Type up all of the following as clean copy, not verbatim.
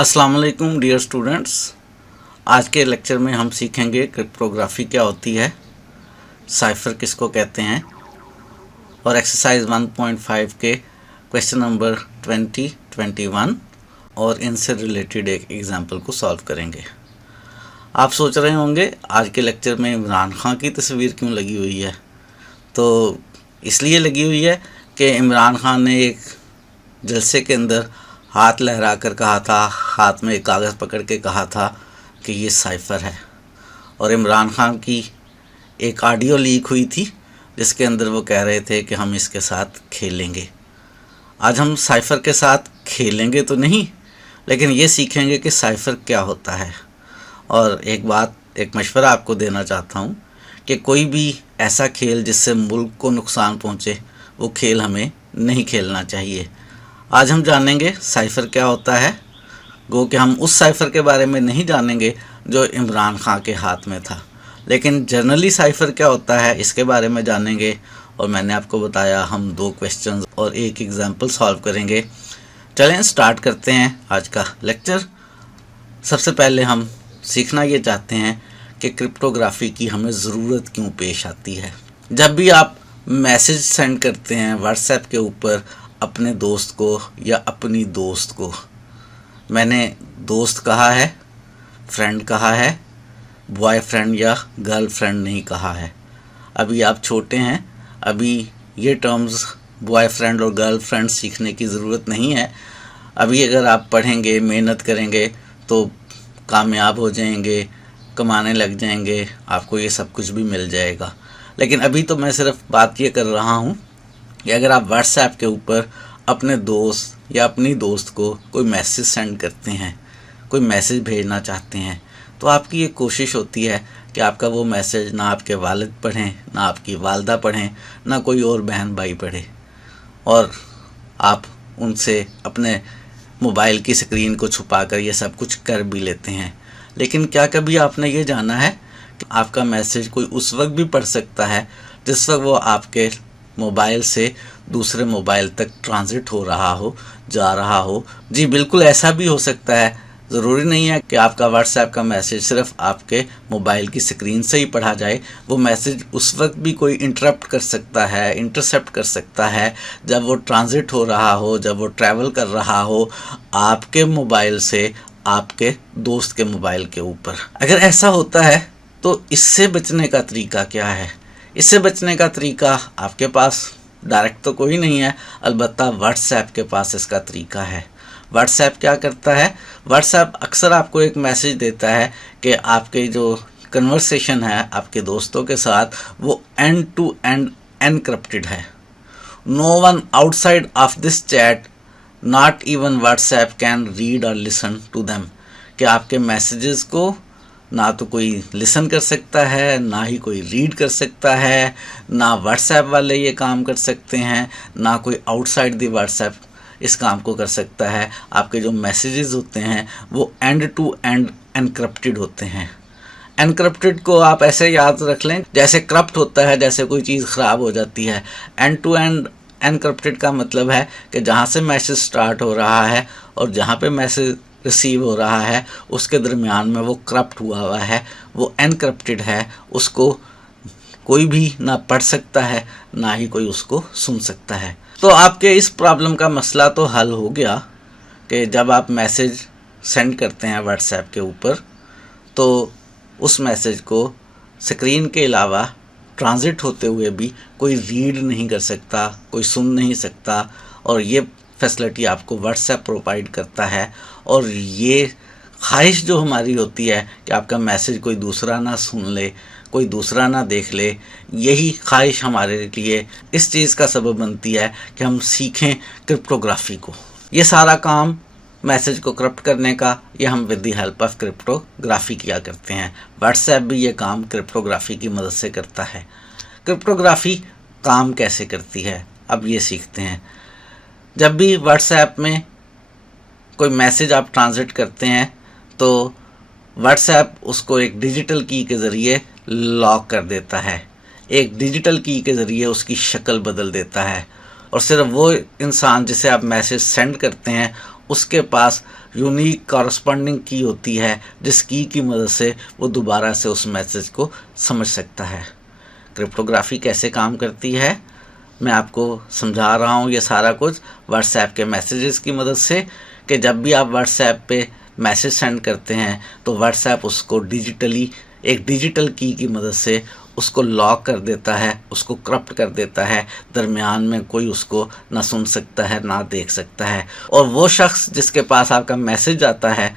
अस्सलाम वालेकुम dear students. आज के लेक्चर में हम सीखेंगे क्रिप्टोग्राफी क्या होती है, साइफर किसको कहते हैं और एक्सरसाइज 1.5 के क्वेश्चन नंबर 20, 21 और इनसे रिलेटेड एक एग्जाम्पल को सॉल्व करेंगे। आप सोच रहे होंगे आज के लेक्चर में इमरान खान की तस्वीर क्यों लगी हुई है। तो इसलिए लगी हुई है कि इमरान खान ने एक जलसे के अंदर हाथ लहरा कर कहा था, हाथ में एक कागज़ पकड़ के कहा था कि ये साइफ़र है। और इमरान खान की एक ऑडियो लीक हुई थी जिसके अंदर वो कह रहे थे कि हम इसके साथ खेलेंगे। आज हम साइफ़र के साथ खेलेंगे तो नहीं, लेकिन ये सीखेंगे कि साइफ़र क्या होता है। और एक मशवरा आपको देना चाहता हूँ कि कोई भी ऐसा खेल जिससे मुल्क को नुकसान पहुँचे वो खेल हमें नहीं खेलना चाहिए। आज हम जानेंगे साइफ़र क्या होता है, गो कि हम उस साइफ़र के बारे में नहीं जानेंगे जो इमरान खान के हाथ में था, लेकिन जनरली साइफ़र क्या होता है इसके बारे में जानेंगे। और मैंने आपको बताया हम 2 क्वेश्चंस और एक एग्जाम्पल सॉल्व करेंगे। चलें स्टार्ट करते हैं आज का लेक्चर। सबसे पहले हम सीखना ये चाहते हैं कि क्रिप्टोग्राफी की हमें ज़रूरत क्यों पेश आती है। जब भी आप मैसेज सेंड करते हैं व्हाट्सएप के ऊपर अपने दोस्त को या अपनी दोस्त को, मैंने दोस्त कहा है, फ्रेंड कहा है, बॉयफ्रेंड या गर्लफ्रेंड नहीं कहा है। अभी आप छोटे हैं, अभी ये टर्म्स बॉयफ्रेंड और गर्लफ्रेंड सीखने की ज़रूरत नहीं है। अभी अगर आप पढ़ेंगे, मेहनत करेंगे तो कामयाब हो जाएंगे, कमाने लग जाएंगे, आपको ये सब कुछ भी मिल जाएगा। लेकिन अभी तो मैं सिर्फ बात ये कर रहा हूँ कि अगर आप व्हाट्सएप के ऊपर अपने दोस्त या अपनी दोस्त को कोई मैसेज सेंड करते हैं, कोई मैसेज भेजना चाहते हैं, तो आपकी ये कोशिश होती है कि आपका वो मैसेज ना आपके वालिद पढ़ें, ना आपकी वालदा पढ़ें, ना कोई और बहन भाई पढ़े, और आप उनसे अपने मोबाइल की स्क्रीन को छुपा कर ये सब कुछ कर भी लेते हैं। लेकिन क्या कभी आपने ये जाना है कि आपका मैसेज कोई उस वक्त भी पढ़ सकता है जिस वक्त वो आपके मोबाइल से दूसरे मोबाइल तक ट्रांजिट हो रहा हो, जा रहा हो। जी बिल्कुल ऐसा भी हो सकता है। ज़रूरी नहीं है कि आपका व्हाट्सएप का मैसेज सिर्फ आपके मोबाइल की स्क्रीन से ही पढ़ा जाए। वो मैसेज उस वक्त भी कोई इंटरप्ट कर सकता है, इंटरसेप्ट कर सकता है, जब वो ट्रांजिट हो रहा हो, जब वो ट्रैवल कर रहा हो आपके मोबाइल से आपके दोस्त के मोबाइल के ऊपर। अगर ऐसा होता है तो इससे बचने का तरीका क्या है? इससे बचने का तरीका आपके पास डायरेक्ट तो कोई नहीं है, अलबत्ता व्हाट्सएप के पास इसका तरीका है। व्हाट्सएप क्या करता है? व्हाट्सएप अक्सर आपको एक मैसेज देता है कि आपके जो कन्वर्सेशन है आपके दोस्तों के साथ वो एंड टू एंड एनक्रिप्टेड है। No one outside of this chat, not even WhatsApp can read और लिसन टू देम। कि आपके मैसेजेस को ना तो कोई लिसन कर सकता है, ना ही कोई रीड कर सकता है, ना व्हाट्सएप वाले ये काम कर सकते हैं, ना कोई आउटसाइड दी व्हाट्सएप इस काम को कर सकता है। आपके जो मैसेजेस होते हैं वो एंड टू एंड एनक्रिप्टेड होते हैं। एनक्रिप्टेड को आप ऐसे याद रख लें जैसे करप्ट होता है, जैसे कोई चीज़ ख़राब हो जाती है। एंड टू एंड एनक्रिप्टेड का मतलब है कि जहाँ से मैसेज स्टार्ट हो रहा है और जहाँ पे मैसेज रिसीव हो रहा है उसके दरमियान में वो करप्ट हुआ है, वो एनक्रिप्टेड है। उसको कोई भी ना पढ़ सकता है, ना ही कोई उसको सुन सकता है। तो आपके इस प्रॉब्लम का मसला तो हल हो गया कि जब आप मैसेज सेंड करते हैं व्हाट्सएप के ऊपर तो उस मैसेज को स्क्रीन के अलावा ट्रांजिट होते हुए भी कोई रीड नहीं कर सकता, कोई सुन नहीं सकता। और ये फैसिलिटी आपको व्हाट्सएप प्रोवाइड करता है। और ये ख्वाहिश जो हमारी होती है कि आपका मैसेज कोई दूसरा ना सुन ले, कोई दूसरा ना देख ले, यही ख्वाहिश हमारे लिए इस चीज़ का सबब बनती है कि हम सीखें क्रिप्टोग्राफी को। ये सारा काम मैसेज को करप्ट करने का ये हम with the help of cryptography किया करते हैं। व्हाट्सएप भी ये काम क्रिप्टोग्राफी की मदद से करता है। क्रिप्टोग्राफी काम कैसे करती है अब ये सीखते हैं। जब भी व्हाट्सएप में कोई मैसेज आप ट्रांसलेट करते हैं तो व्हाट्सएप उसको एक डिजिटल की के ज़रिए लॉक कर देता है, एक डिजिटल की के ज़रिए उसकी शक्ल बदल देता है। और सिर्फ वो इंसान जिसे आप मैसेज सेंड करते हैं उसके पास यूनिक कॉरस्पॉन्डिंग की होती है, जिस की मदद से वो दोबारा से उस मैसेज को समझ सकता है। क्रिप्टोग्राफी कैसे काम करती है मैं आपको समझा रहा हूँ ये सारा कुछ व्हाट्सएप के मैसेजेस की मदद से, कि जब भी आप व्हाट्सएप पे मैसेज सेंड करते हैं तो व्हाट्सएप उसको डिजिटली एक डिजिटल की मदद से उसको लॉक कर देता है, उसको करप्ट कर देता है, दरमियान में कोई उसको ना सुन सकता है ना देख सकता है। और वो शख्स जिसके पास आपका मैसेज आता है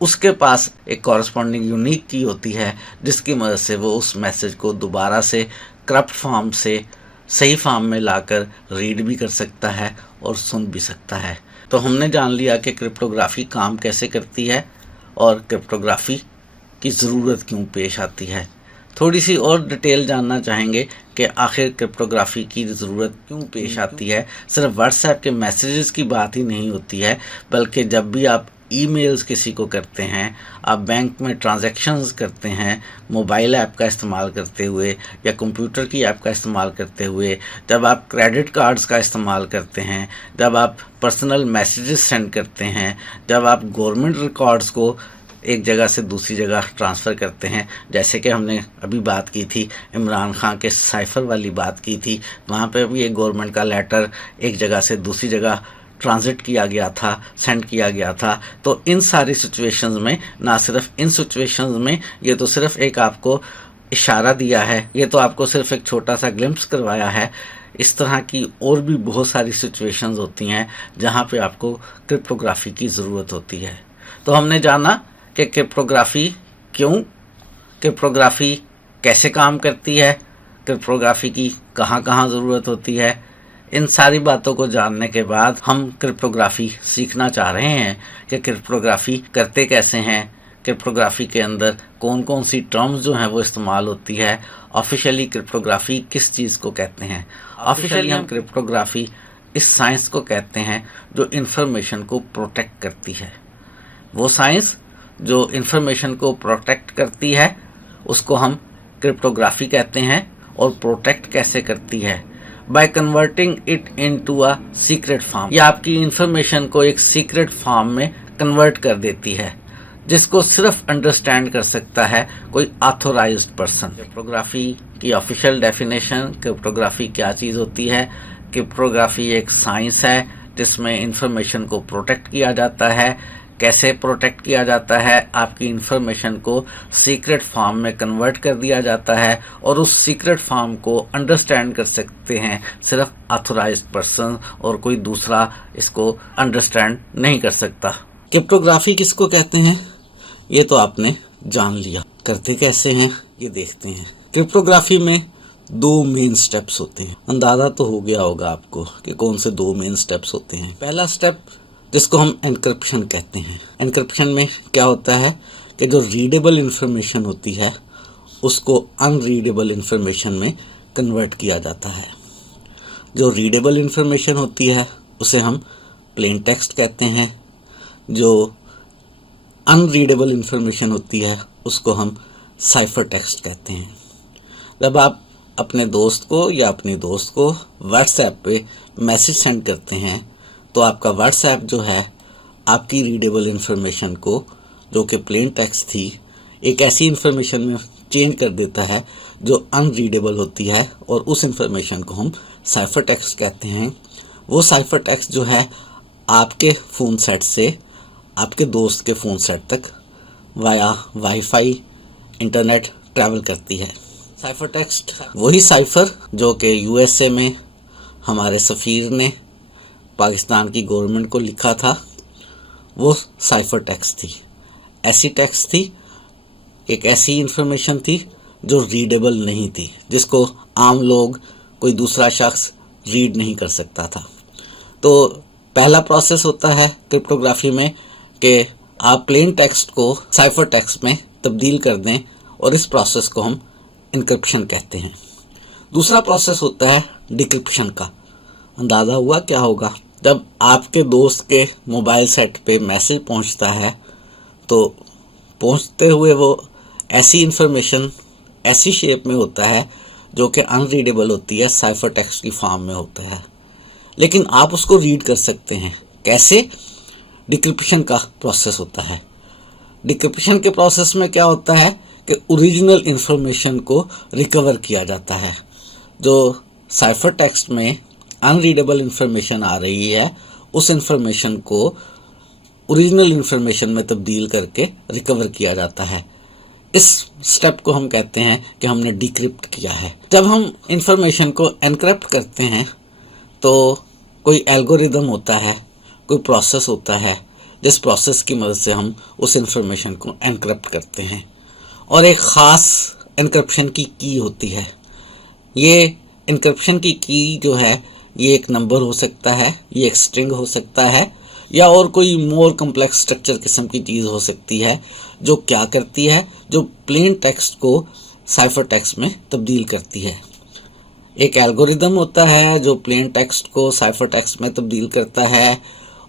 उसके पास एक कॉरस्पॉन्डिंग यूनिक की होती है, जिसकी मदद से वो उस मैसेज को दोबारा से करप्ट फॉर्म से सही फॉर्म में लाकर रीड भी कर सकता है और सुन भी सकता है। तो हमने जान लिया कि क्रिप्टोग्राफी काम कैसे करती है और क्रिप्टोग्राफी की ज़रूरत क्यों पेश आती है। थोड़ी सी और डिटेल जानना चाहेंगे कि आखिर क्रिप्टोग्राफी की ज़रूरत क्यों पेश आती है। सिर्फ व्हाट्सएप के मैसेजेस की बात ही नहीं होती है, बल्कि जब भी आप ईमेल्स किसी को करते हैं, आप बैंक में ट्रांजैक्शंस करते हैं मोबाइल ऐप का इस्तेमाल करते हुए या कंप्यूटर की ऐप का इस्तेमाल करते हुए, जब आप क्रेडिट कार्ड्स का इस्तेमाल करते हैं, जब आप पर्सनल मैसेजेस सेंड करते हैं, जब आप गवर्नमेंट रिकॉर्ड्स को एक जगह से दूसरी जगह ट्रांसफ़र करते हैं, जैसे कि हमने अभी बात की थी इमरान खान के साइफ़र वाली बात की थी, वहाँ पे भी एक गवर्नमेंट का लेटर एक जगह से दूसरी जगह ट्रांजिट किया गया था, सेंड किया गया था। तो इन सारी सिचुएशंस में, ना सिर्फ इन सिचुएशंस में, ये तो सिर्फ एक आपको इशारा दिया है, ये तो आपको सिर्फ एक छोटा सा ग्लिम्प्स करवाया है। इस तरह की और भी बहुत सारी सिचुएशंस होती हैं जहाँ पे आपको क्रिप्टोग्राफी की ज़रूरत होती है। तो हमने जाना कि क्रिप्टोग्राफी क्यों, क्रिप्टोग्राफी कैसे काम करती है, क्रिप्टोग्राफी की कहाँ कहाँ ज़रूरत होती है। इन सारी बातों को जानने के बाद हम क्रिप्टोग्राफी सीखना चाह रहे हैं कि क्रिप्टोग्राफी करते कैसे हैं, क्रिप्टोग्राफी के अंदर कौन कौन सी टर्म्स जो हैं वो इस्तेमाल होती है, ऑफिशियली क्रिप्टोग्राफी किस चीज़ को कहते हैं। ऑफिशियली हम क्रिप्टोग्राफी इस साइंस को कहते हैं जो इन्फॉर्मेशन को प्रोटेक्ट करती है। वो साइंस जो इन्फॉर्मेशन को प्रोटेक्ट करती है उसको हम क्रिप्टोग्राफी कहते हैं। और प्रोटेक्ट कैसे करती है? By converting it into a secret form. या आपकी इंफॉर्मेशन को एक सीक्रेट फॉर्म में कन्वर्ट कर देती है, जिसको सिर्फ अंडरस्टैंड कर सकता है कोई ऑथोराइज्ड पर्सन। क्रिप्टोग्राफी की ऑफिशियल डेफिनेशन, क्रिप्टोग्राफी क्या चीज़ होती है? क्रिप्टोग्राफी एक साइंस है जिसमें इंफॉर्मेशन को प्रोटेक्ट किया जाता है। कैसे प्रोटेक्ट किया जाता है? आपकी इंफॉर्मेशन को सीक्रेट फॉर्म में कन्वर्ट कर दिया जाता है और उस सीक्रेट फॉर्म को अंडरस्टैंड कर सकते हैं सिर्फ ऑथोराइज्ड पर्सन, और कोई दूसरा इसको अंडरस्टैंड नहीं कर सकता। क्रिप्टोग्राफी किसको कहते हैं ये तो आपने जान लिया, करते कैसे हैं ये देखते हैं। क्रिप्टोग्राफी में 2 मेन स्टेप्स होते हैं। अंदाजा तो हो गया होगा आपको कि कौन से 2 मेन स्टेप्स होते हैं। पहला स्टेप जिसको हम एनक्रिप्शन कहते हैं। एनक्रिप्शन में क्या होता है कि जो रीडेबल इन्फॉर्मेशन होती है उसको अनरीडेबल इन्फॉर्मेशन में कन्वर्ट किया जाता है। जो रीडेबल इन्फॉर्मेशन होती है उसे हम प्लेन टेक्स्ट कहते हैं। जो अनरीडेबल इन्फॉर्मेशन होती है उसको हम साइफर टेक्स्ट कहते हैं। जब आप अपने दोस्त को या अपनी दोस्त को व्हाट्सएप पे मैसेज सेंड करते हैं तो आपका व्हाट्सएप जो है आपकी रीडेबल इन्फॉर्मेशन को, जो कि प्लेन टेक्स्ट थी, एक ऐसी इन्फॉर्मेशन में चेंज कर देता है जो अनरीडेबल होती है, और उस इन्फॉर्मेशन को हम साइफर टेक्स्ट कहते हैं। वो साइफर टेक्स्ट जो है आपके फ़ोन सेट से आपके दोस्त के फ़ोन सेट तक वाया वाईफाई इंटरनेट ट्रैवल करती है। साइफर टेक्स्ट वही साइफर जो कि यूएसए में हमारे सफ़ीर ने पाकिस्तान की गवर्नमेंट को लिखा था, वो साइफर टेक्स्ट थी। ऐसी टेक्स्ट थी, एक ऐसी इन्फॉर्मेशन थी जो रीडेबल नहीं थी, जिसको आम लोग, कोई दूसरा शख्स रीड नहीं कर सकता था। तो पहला प्रोसेस होता है क्रिप्टोग्राफी में कि आप प्लेन टेक्स्ट को साइफर टेक्स्ट में तब्दील कर दें, और इस प्रोसेस को हम इनक्रिप्शन कहते हैं। दूसरा प्रोसेस होता है डिक्रिप्शन का। अंदाज़ा हुआ क्या होगा? जब आपके दोस्त के मोबाइल सेट पे मैसेज पहुंचता है तो पहुंचते हुए वो ऐसी इन्फॉर्मेशन ऐसी शेप में होता है जो कि अनरीडेबल होती है, साइफर टेक्स्ट की फॉर्म में होता है, लेकिन आप उसको रीड कर सकते हैं। कैसे? डिक्रिप्शन का प्रोसेस होता है। डिक्रिप्शन के प्रोसेस में क्या होता है कि ओरिजिनल इंफॉर्मेशन को रिकवर किया जाता है। जो साइफर टेक्स्ट में अनरीडेबल इंफॉर्मेशन आ रही है, उस इंफॉर्मेशन को ओरिजिनल इंफॉर्मेशन में तब्दील करके रिकवर किया जाता है। इस स्टेप को हम कहते हैं कि हमने डिक्रिप्ट किया है। जब हम इंफॉर्मेशन को एनक्रिप्ट करते हैं तो कोई एल्गोरिदम होता है, कोई प्रोसेस होता है, जिस प्रोसेस की मदद से हम उस इंफॉर्मेशन को एनक्रिप्ट करते हैं, और एक ख़ास एनक्रिप्शन की की होती है। ये एनक्रिप्शन की की जो है, ये एक नंबर हो सकता है, ये एक स्ट्रिंग हो सकता है, या और कोई मोर कम्प्लेक्स स्ट्रक्चर किस्म की चीज़ हो सकती है, जो क्या करती है, जो प्लेन टेक्स्ट को साइफर टेक्स्ट में तब्दील करती है। एक एल्गोरिदम होता है जो प्लेन टेक्स्ट को साइफर टेक्स्ट में तब्दील करता है।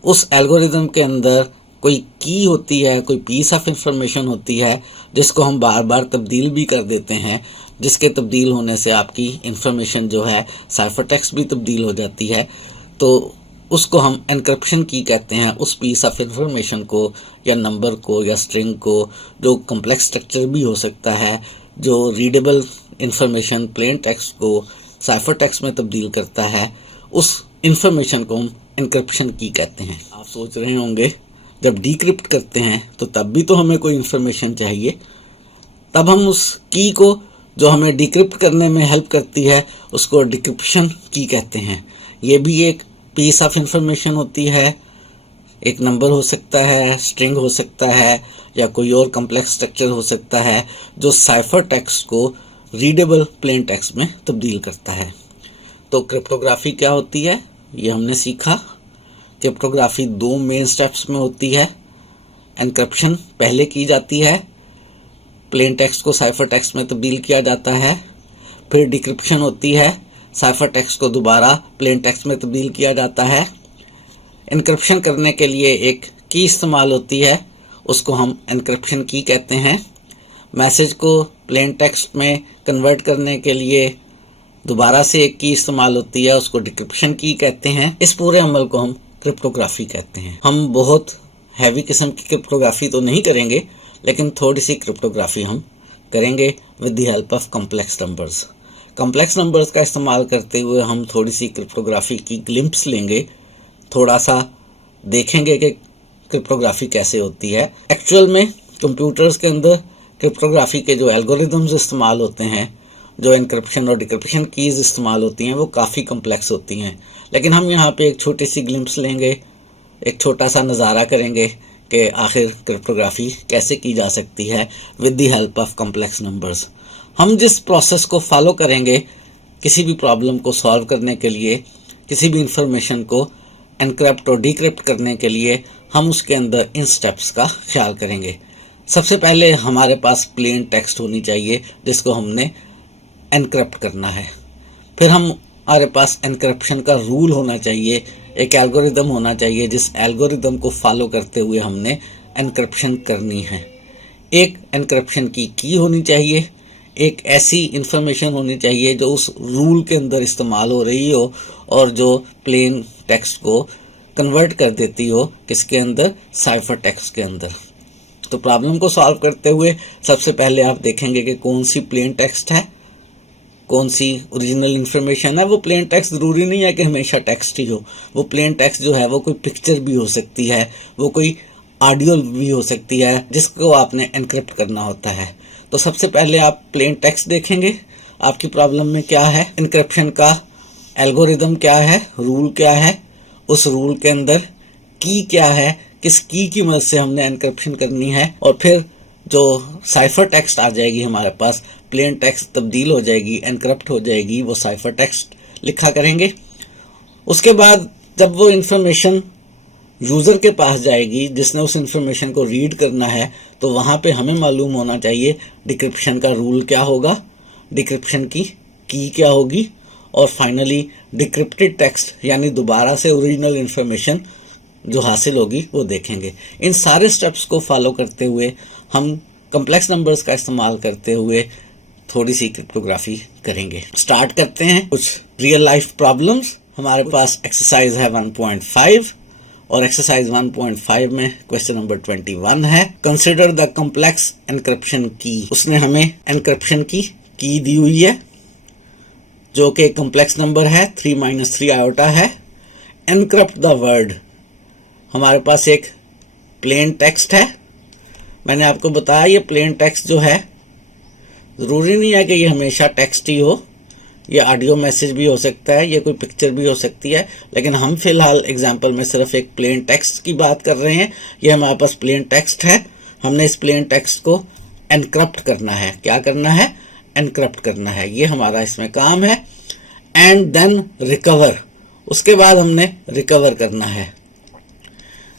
उस एल्गोरिदम के अंदर कोई की होती है, कोई पीस ऑफ इंफॉर्मेशन होती है, जिसको हम बार बार तब्दील भी कर देते हैं, जिसके तब्दील होने से आपकी इंफॉर्मेशन जो है साइफर टेक्स्ट भी तब्दील हो जाती है। तो उसको हम एनक्रिप्शन की कहते हैं। उस पीस ऑफ इंफॉर्मेशन को या नंबर को या स्ट्रिंग को, जो कम्प्लेक्स स्ट्रक्चर भी हो सकता है, जो रीडेबल इंफॉर्मेशन प्लेन टेक्स्ट को साइफर टेक्स्ट में तब्दील करता है, उस इंफॉर्मेशन को हम एनक्रिप्शन की कहते हैं। आप सोच रहे होंगे जब डिक्रिप्ट करते हैं तो तब भी तो हमें कोई इंफॉर्मेशन चाहिए, तब हम उस की को जो हमें डिक्रिप्ट करने में हेल्प करती है उसको डिक्रिप्शन की कहते हैं। ये भी एक पीस ऑफ इंफॉर्मेशन होती है, एक नंबर हो सकता है, स्ट्रिंग हो सकता है, या कोई और कम्प्लेक्स स्ट्रक्चर हो सकता है, जो साइफर टेक्स्ट को रीडेबल प्लेन टेक्स्ट में तब्दील करता है। तो क्रिप्टोग्राफी क्या होती है ये हमने सीखा। क्रिप्टोग्राफी दो मेन स्टेप्स में होती है। एनक्रिप्शन पहले की जाती है, प्लेन टेक्स्ट को साइफर टेक्स्ट में तब्दील किया जाता है। फिर डिक्रिप्शन होती है, साइफर टेक्स्ट को दोबारा प्लेन टेक्स्ट में तब्दील किया जाता है। एनक्रिप्शन करने के लिए एक की इस्तेमाल होती है, उसको हम एनक्रिप्शन की कहते हैं। मैसेज को प्लेन टेक्स्ट में कन्वर्ट करने के लिए दोबारा से एक की इस्तेमाल होती है, उसको डिक्रिप्शन की कहते हैं। इस पूरे अमल को हम क्रिप्टोग्राफी कहते हैं। हम बहुत हैवी किस्म की क्रिप्टोग्राफी तो नहीं करेंगे, लेकिन थोड़ी सी क्रिप्टोग्राफी हम करेंगे with the help of complex numbers. Complex numbers का इस्तेमाल करते हुए हम थोड़ी सी क्रिप्टोग्राफी की ग्लिम्प्स लेंगे, थोड़ा सा देखेंगे कि क्रिप्टोग्राफी कैसे होती है। एक्चुअल में कंप्यूटर्स के अंदर क्रिप्टोग्राफी के जो एल्गोरिदम्स इस्तेमाल होते हैं, जो एनक्रिप्शन और डिक्रिप्शन कीज़ इस्तेमाल होती हैं, वो काफ़ी कम्प्लेक्स होती हैं। लेकिन हम यहाँ पे एक छोटी सी ग्लिम्प्स लेंगे, एक छोटा सा नज़ारा करेंगे कि आखिर क्रिप्टोग्राफी कैसे की जा सकती है with the help of complex numbers. हम जिस प्रोसेस को फॉलो करेंगे किसी भी प्रॉब्लम को सॉल्व करने के लिए, किसी भी इंफॉर्मेशन को एनक्रिप्ट और डिक्रिप्ट करने के लिए, हम उसके अंदर इन स्टेप्स का ख्याल करेंगे। सबसे पहले हमारे पास प्लेन टेक्स्ट होनी चाहिए जिसको हमने एनक्रिप्ट करना है। फिर हमारे पास एनक्रिप्शन का रूल होना चाहिए, एक एल्गोरिदम होना चाहिए जिस एल्गोरिदम को फॉलो करते हुए हमने एनक्रिप्शन करनी है। एक एनक्रिप्शन की होनी चाहिए, एक ऐसी इंफॉर्मेशन होनी चाहिए जो उस रूल के अंदर इस्तेमाल हो रही हो और जो प्लेन टेक्स्ट को कन्वर्ट कर देती हो किसके अंदर, साइफर टेक्स्ट के अंदर। तो प्रॉब्लम को सॉल्व करते हुए सबसे पहले आप देखेंगे कि कौन सी प्लेन टेक्स्ट है, कौन सी ओरिजिनल इन्फॉर्मेशन है। वो प्लेन टेक्स्ट ज़रूरी नहीं है कि हमेशा टेक्स्ट ही हो, वो प्लेन टेक्स्ट जो है वो कोई पिक्चर भी हो सकती है, वो कोई ऑडियो भी हो सकती है जिसको आपने एनक्रिप्ट करना होता है। तो सबसे पहले आप प्लेन टेक्स्ट देखेंगे, आपकी प्रॉब्लम में क्या है, एनक्रिप्शन का एल्गोरिदम क्या है, रूल क्या है, उस रूल के अंदर की क्या है, किस की मदद से हमने एनक्रिप्शन करनी है, और फिर जो साइफर टेक्स्ट आ जाएगी हमारे पास, प्लेन टेक्स्ट तब्दील हो जाएगी, एनक्रिप्ट हो जाएगी, वो साइफर टेक्स्ट लिखा करेंगे। उसके बाद जब वो इन्फॉर्मेशन यूज़र के पास जाएगी जिसने उस इन्फॉर्मेशन को रीड करना है, तो वहाँ पे हमें मालूम होना चाहिए डिक्रिप्शन का रूल क्या होगा, डिक्रिप्शन की क्या होगी, और फाइनली डिक्रिप्टेड टेक्स्ट यानी दोबारा से ओरिजिनल इन्फॉर्मेशन जो हासिल होगी वो देखेंगे। इन सारे स्टेप्स को फॉलो करते हुए हम कम्प्लेक्स नंबर्स का इस्तेमाल करते हुए थोड़ी सी क्रिप्टोग्राफी करेंगे। स्टार्ट करते हैं कुछ रियल लाइफ प्रॉब्लम्स। हमारे पास एक्सरसाइज है 1.5 और एक्सरसाइज 1.5 में क्वेश्चन नंबर 21 है, कंसिडर द कॉम्प्लेक्स एनक्रिप्शन की। उसने हमें एनक्रिप्शन की दी हुई है जो कि कॉम्प्लेक्स नंबर है, 3 - 3 आयोटा है। एनक्रिप्ट द वर्ड, हमारे पास एक प्लेन टेक्स्ट है। मैंने आपको बताया ये प्लेन टेक्स्ट जो है ज़रूरी नहीं है कि ये हमेशा टेक्स्ट ही हो, ये ऑडियो मैसेज भी हो सकता है, ये कोई पिक्चर भी हो सकती है, लेकिन हम फिलहाल एग्जांपल में सिर्फ एक प्लेन टेक्स्ट की बात कर रहे हैं। ये हमारे पास प्लेन टेक्स्ट है, हमने इस प्लेन टेक्स्ट को एनक्रिप्ट करना है। क्या करना है? एनक्रिप्ट करना है, ये हमारा इसमें काम है। एंड देन रिकवर, उसके बाद हमने रिकवर करना है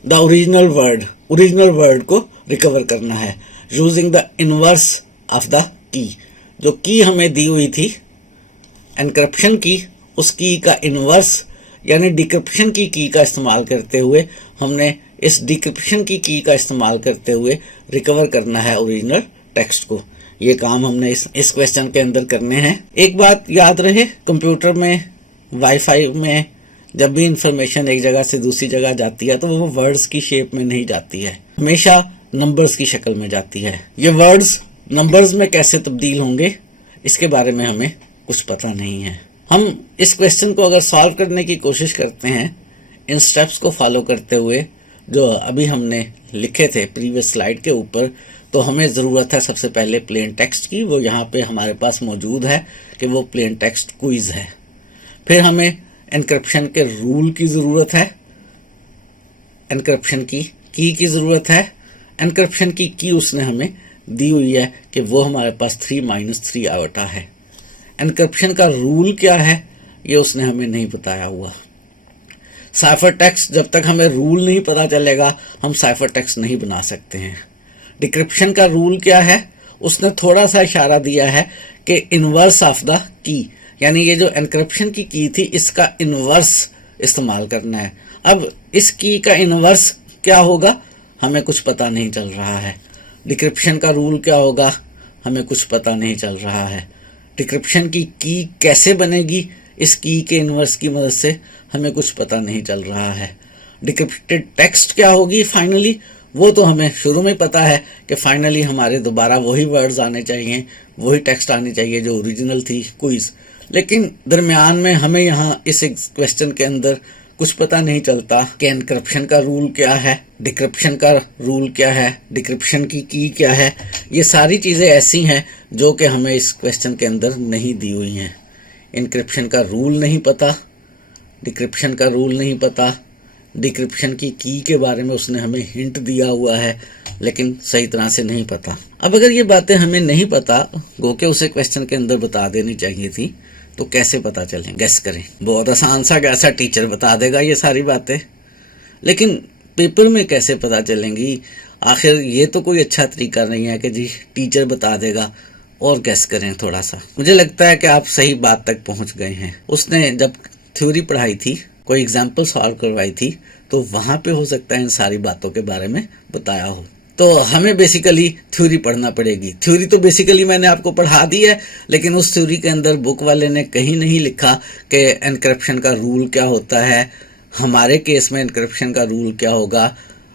द ओरिजिनल वर्ड को रिकवर करना है using the inverse of the key. जो की हमें दी हुई थी एनक्रिप्शन की, उस की का इनवर्स यानी डिक्रिप्शन की का इस्तेमाल करते हुए हमने इस डिक्रिप्शन की का इस्तेमाल करते हुए रिकवर करना है ओरिजिनल टेक्स्ट को। ये काम हमने इस क्वेश्चन के अंदर करने हैं। एक बात याद रहे, कंप्यूटर में, वाईफाई में जब भी इंफॉर्मेशन एक जगह से दूसरी जगह जाती है तो वो वर्ड्स की शेप में नहीं जाती है, हमेशा नंबर्स की शक्ल में जाती है। ये वर्ड्स नंबर्स में कैसे तब्दील होंगे इसके बारे में हमें कुछ पता नहीं है। हम इस क्वेश्चन को अगर सॉल्व करने की कोशिश करते हैं इन स्टेप्स को फॉलो करते हुए जो अभी हमने लिखे थे प्रीवियस स्लाइड के ऊपर, तो हमें ज़रूरत है सबसे पहले प्लेन टेक्स्ट की। वो यहाँ पे हमारे पास मौजूद है कि वो प्लेन टेक्स्ट क्विज है। फिर हमें एनक्रिप्शन के रूल की ज़रूरत है, एनक्रिप्शन की ज़रूरत है। एनक्रिप्शन की उसने हमें दी हुई है कि वो हमारे पास 3 - 3 आयोटा है। एनक्रिप्शन का रूल क्या है ये उसने हमें नहीं बताया हुआ। साइफर टेक्स्ट, जब तक हमें रूल नहीं पता चलेगा हम साइफर टेक्स्ट नहीं बना सकते हैं। डिक्रिप्शन का रूल क्या है उसने थोड़ा सा इशारा दिया है कि इनवर्स ऑफ द की, यानी ये जो एनक्रिप्शन की थी इसका इनवर्स इस्तेमाल करना है। अब इस की का इनवर्स क्या होगा हमें कुछ पता नहीं चल रहा है। डिक्रिप्शन का रूल क्या होगा हमें कुछ पता नहीं चल रहा है। डिक्रिप्शन की कैसे बनेगी इस की के इनवर्स की मदद से हमें कुछ पता नहीं चल रहा है। डिक्रिप्टेड टेक्स्ट क्या होगी फाइनली, वो तो हमें शुरू में पता है कि फाइनली हमारे दोबारा वही वर्ड्स आने चाहिए, वही टेक्स्ट आनी चाहिए जो ओरिजिनल थी क्विज। लेकिन दरमियान में हमें यहाँ इस क्वेश्चन के अंदर कुछ पता नहीं चलता कि एनक्रिप्शन का रूल क्या है, डिक्रिप्शन का रूल क्या है, डिक्रिप्शन की क्या है। ये सारी चीज़ें ऐसी हैं जो कि हमें इस क्वेश्चन के अंदर नहीं दी हुई हैं। एनक्रिप्शन का रूल नहीं पता, डिक्रिप्शन का रूल नहीं पता, डिक्रिप्शन की के बारे में उसने हमें हिंट दिया हुआ है लेकिन सही तरह से नहीं पता। अब अगर ये बातें हमें नहीं पता गो के उसे क्वेश्चन के अंदर बता देनी चाहिए थी, तो कैसे पता चलें? गैस करें। बहुत आसान सा कैसा टीचर बता देगा ये सारी बातें, लेकिन पेपर में कैसे पता चलेंगी? आखिर ये तो कोई अच्छा तरीका नहीं है कि जी टीचर बता देगा और गैस करें थोड़ा सा। मुझे लगता है कि आप सही बात तक पहुंच गए हैं। उसने जब थ्योरी पढ़ाई थी, कोई एग्जाम्पल सॉल्व करवाई थी, तो वहाँ पे हो सकता है इन सारी बातों के बारे में बताया हो। तो हमें बेसिकली थ्योरी पढ़ना पड़ेगी। थ्योरी तो बेसिकली मैंने आपको पढ़ा दी है, लेकिन उस थ्योरी के अंदर बुक वाले ने कहीं नहीं लिखा कि एनक्रिप्शन का रूल क्या होता है, हमारे केस में एनक्रिप्शन का रूल क्या होगा,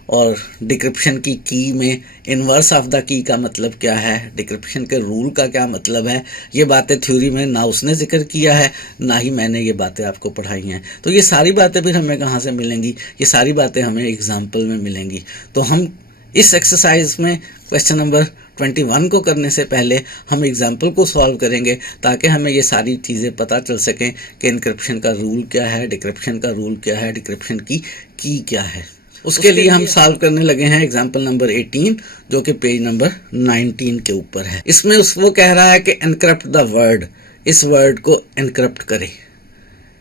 और डिक्रिप्शन की में इनवर्स ऑफ द की का मतलब क्या है, डिक्रिप्शन के रूल का क्या मतलब है। ये बातें थ्योरी में ना उसने जिक्र किया है ना ही मैंने ये बातें आपको पढ़ाई हैं। तो ये सारी बातें फिर हमें कहाँ से मिलेंगी? ये सारी बातें हमें एग्जाम्पल में मिलेंगी। तो हम इस एक्सरसाइज में क्वेश्चन नंबर 21 को करने से पहले हम एग्जाम्पल को सॉल्व करेंगे ताकि हमें ये सारी चीज़ें पता चल सकें कि इनक्रिप्शन का रूल क्या है, डिक्रिप्शन का रूल क्या है, डिक्रिप्शन की क्या है। उसके लिए हम सॉल्व करने लगे हैं एग्जाम्पल नंबर 18 जो कि पेज नंबर 19 के ऊपर है। इसमें वो कह रहा है कि एनक्रिप्ट द वर्ड, इस वर्ड को एनक्रिप्ट करें।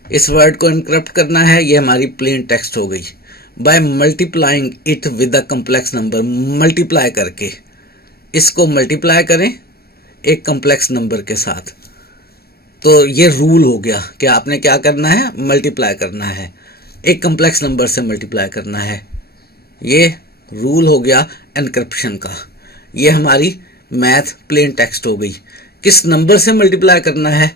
इस वर्ड को एनक्रिप्ट करना है, ये हमारी प्लेन टेक्स्ट हो गई। By multiplying it with the complex number, multiply करके इसको मल्टीप्लाई करें एक कम्प्लेक्स नंबर के साथ। तो ये रूल हो गया कि आपने क्या करना है, मल्टीप्लाई करना है, एक कम्प्लेक्स नंबर से मल्टीप्लाई करना है। ये रूल हो गया एनक्रिप्शन का। ये हमारी मैथ प्लेन टेक्स्ट हो गई। किस नंबर से मल्टीप्लाई करना है?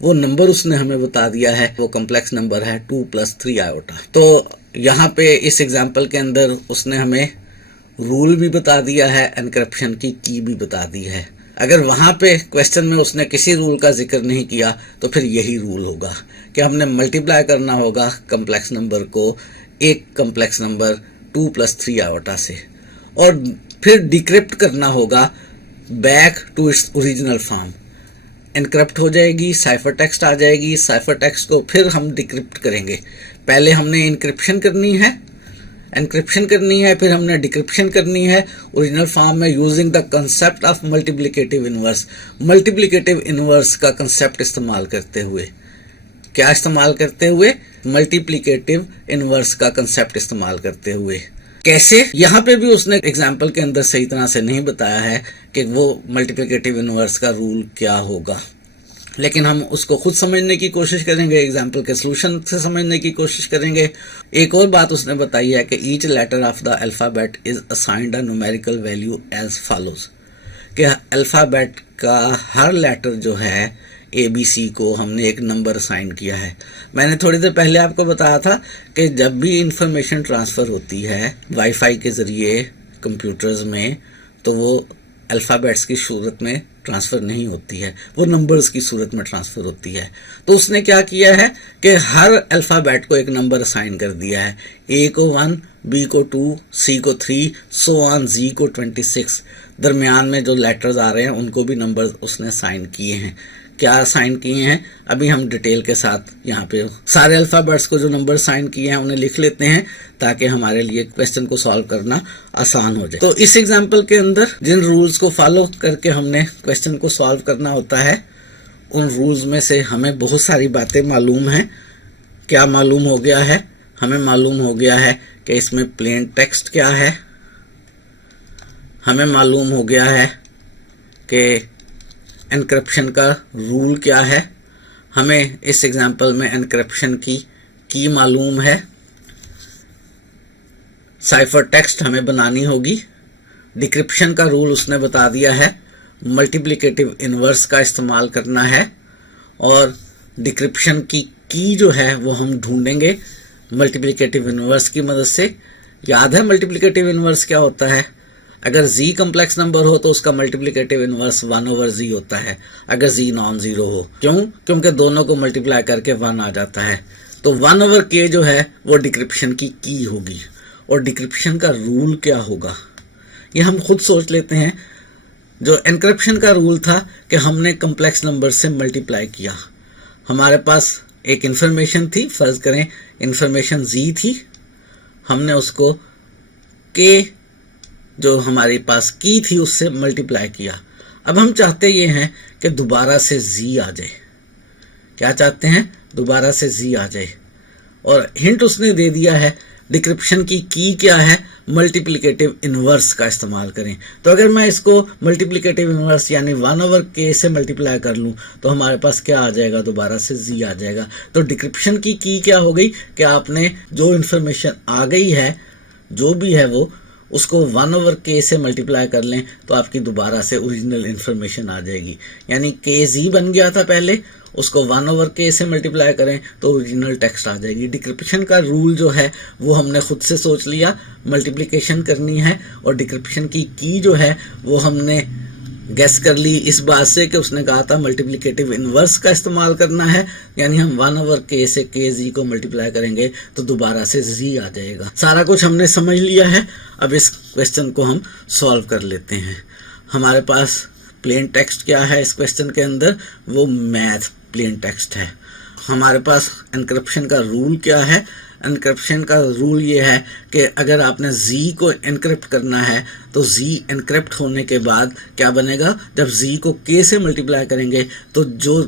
वो नंबर उसने हमें बता दिया है, वो कॉम्प्लेक्स नंबर है 2 + 3 आयोटा। तो यहाँ पे इस एग्जाम्पल के अंदर उसने हमें रूल भी बता दिया है, एनक्रिप्शन की भी बता दी है। अगर वहाँ पे क्वेश्चन में उसने किसी रूल का जिक्र नहीं किया तो फिर यही रूल होगा कि हमने मल्टीप्लाई करना होगा कॉम्प्लेक्स नंबर को एक कॉम्प्लेक्स नंबर 2 + 3 आयोटा से, और फिर डिक्रिप्ट करना होगा back to its original form. Encrypt हो जाएगी, साइफर टेक्स्ट आ जाएगी, साइफर टेक्स्ट को फिर हम डिक्रिप्ट करेंगे। पहले हमने एनक्रिप्शन करनी है, फिर हमने डिक्रिप्शन करनी है ओरिजिनल फॉर्म में using the concept of multiplicative inverse. Multiplicative inverse का कंसेप्ट इस्तेमाल करते हुए, क्या इस्तेमाल करते हुए? मल्टीप्लिकेटिव इनवर्स का कंसेप्ट इस्तेमाल करते हुए। कैसे? यहाँ पे भी उसने एग्जाम्पल के अंदर सही तरह से नहीं बताया है कि वो मल्टीप्लिकेटिव इनवर्स का रूल क्या होगा, लेकिन हम उसको खुद समझने की कोशिश करेंगे, एग्जाम्पल के सॉल्यूशन से समझने की कोशिश करेंगे। एक और बात उसने बताई है कि each letter of the alphabet is assigned a numerical value as follows, कि अल्फ़ाबेट का हर लेटर जो है ABC को हमने एक नंबर असाइन किया है। मैंने थोड़ी देर पहले आपको बताया था कि जब भी इंफॉर्मेशन ट्रांसफ़र होती है वाईफाई के ज़रिए कंप्यूटर्स में, तो वो अल्फ़ाबेट्स की सूरत में ट्रांसफ़र नहीं होती है, वो नंबर्स की सूरत में ट्रांसफ़र होती है। तो उसने क्या किया है कि हर अल्फ़ाबेट को एक नंबर असाइन कर दिया है। A को 1, B को 2, C को 3, सो ऑन, Z को 26। दरमियान में जो लेटर्स आ रहे हैं उनको भी नंबर उसने असाइन किए हैं। क्या असाइन किए हैं अभी हम डिटेल के साथ यहाँ पे सारे अल्फ़ाबेट्स को जो नंबर असाइन किए हैं उन्हें लिख लेते हैं, ताकि हमारे लिए क्वेश्चन को सॉल्व करना आसान हो जाए। तो इस एग्जाम्पल के अंदर जिन रूल्स को फॉलो करके हमने क्वेश्चन को सॉल्व करना होता है, उन रूल्स में से हमें बहुत सारी बातें मालूम हैं। क्या मालूम हो गया है? हमें मालूम हो गया है कि इसमें प्लेन टेक्स्ट क्या है, हमें मालूम हो गया है कि एनक्रिप्शन का रूल क्या है, हमें इस एग्जाम्पल में एनक्रिप्शन की मालूम है, साइफर टेक्स्ट हमें बनानी होगी, डिक्रिप्शन का रूल उसने बता दिया है, मल्टीप्लिकेटिव इनवर्स का इस्तेमाल करना है, और डिक्रिप्शन की जो है वो हम ढूंढेंगे मल्टीप्लिकेटिव इनवर्स की मदद से। याद है मल्टीप्लिकेटिव इनवर्स क्या होता है? अगर Z कम्प्लेक्स नंबर हो तो उसका मल्टीप्लिकेटिव इनवर्स 1/Z होता है, अगर Z नॉन ज़ीरो हो। क्यों? क्योंकि दोनों को मल्टीप्लाई करके 1 आ जाता है। तो 1/K जो है वो डिक्रिप्शन की होगी। और डिक्रिप्शन का रूल क्या होगा ये हम खुद सोच लेते हैं। जो एनक्रिप्शन का रूल था कि हमने कम्प्लेक्स नंबर से मल्टीप्लाई किया, हमारे पास एक इन्फॉर्मेशन थी, फ़र्ज़ करें इन्फॉर्मेशन Z थी, हमने उसको K जो हमारे पास की थी उससे मल्टीप्लाई किया। अब हम चाहते ये हैं कि दोबारा से Z आ जाए। क्या चाहते हैं? दोबारा से Z आ जाए। और हिंट उसने दे दिया है डिक्रिप्शन की क्या है? मल्टीप्लिकेटिव इनवर्स का इस्तेमाल करें। तो अगर मैं इसको मल्टीप्लिकेटिव इनवर्स यानी 1/K से मल्टीप्लाई कर लूँ तो हमारे पास क्या आ जाएगा? दोबारा से Z आ जाएगा। तो डिक्रिप्शन की क्या हो गई कि आपने जो इन्फॉर्मेशन आ गई है, जो भी है वो, उसको 1/K से मल्टीप्लाई कर लें तो आपकी दोबारा से ओरिजिनल इन्फॉर्मेशन आ जाएगी। यानी KZ बन गया था पहले, उसको 1/K से मल्टीप्लाई करें तो ओरिजिनल टेक्स्ट आ जाएगी। डिक्रिप्शन का रूल जो है वो हमने खुद से सोच लिया, मल्टीप्लिकेशन करनी है, और डिक्रिप्शन की जो है वो हमने गैस कर ली इस बात से कि उसने कहा था मल्टीप्लिकेटिव इनवर्स का इस्तेमाल करना है, यानी हम 1/K से KZ को मल्टीप्लाई करेंगे तो दोबारा से Z आ जाएगा। सारा कुछ हमने समझ लिया है। अब इस क्वेश्चन को हम सॉल्व कर लेते हैं। हमारे पास प्लेन टेक्स्ट क्या है इस क्वेश्चन के अंदर? वो मैथ प्लेन टेक्स्ट है। हमारे पास एनक्रिप्शन का रूल क्या है? एनक्रिप्शन का रूल ये है कि अगर आपने Z को एनक्रिप्ट करना है तो Z एनक्रिप्ट होने के बाद क्या बनेगा? जब Z को K से मल्टीप्लाई करेंगे तो जो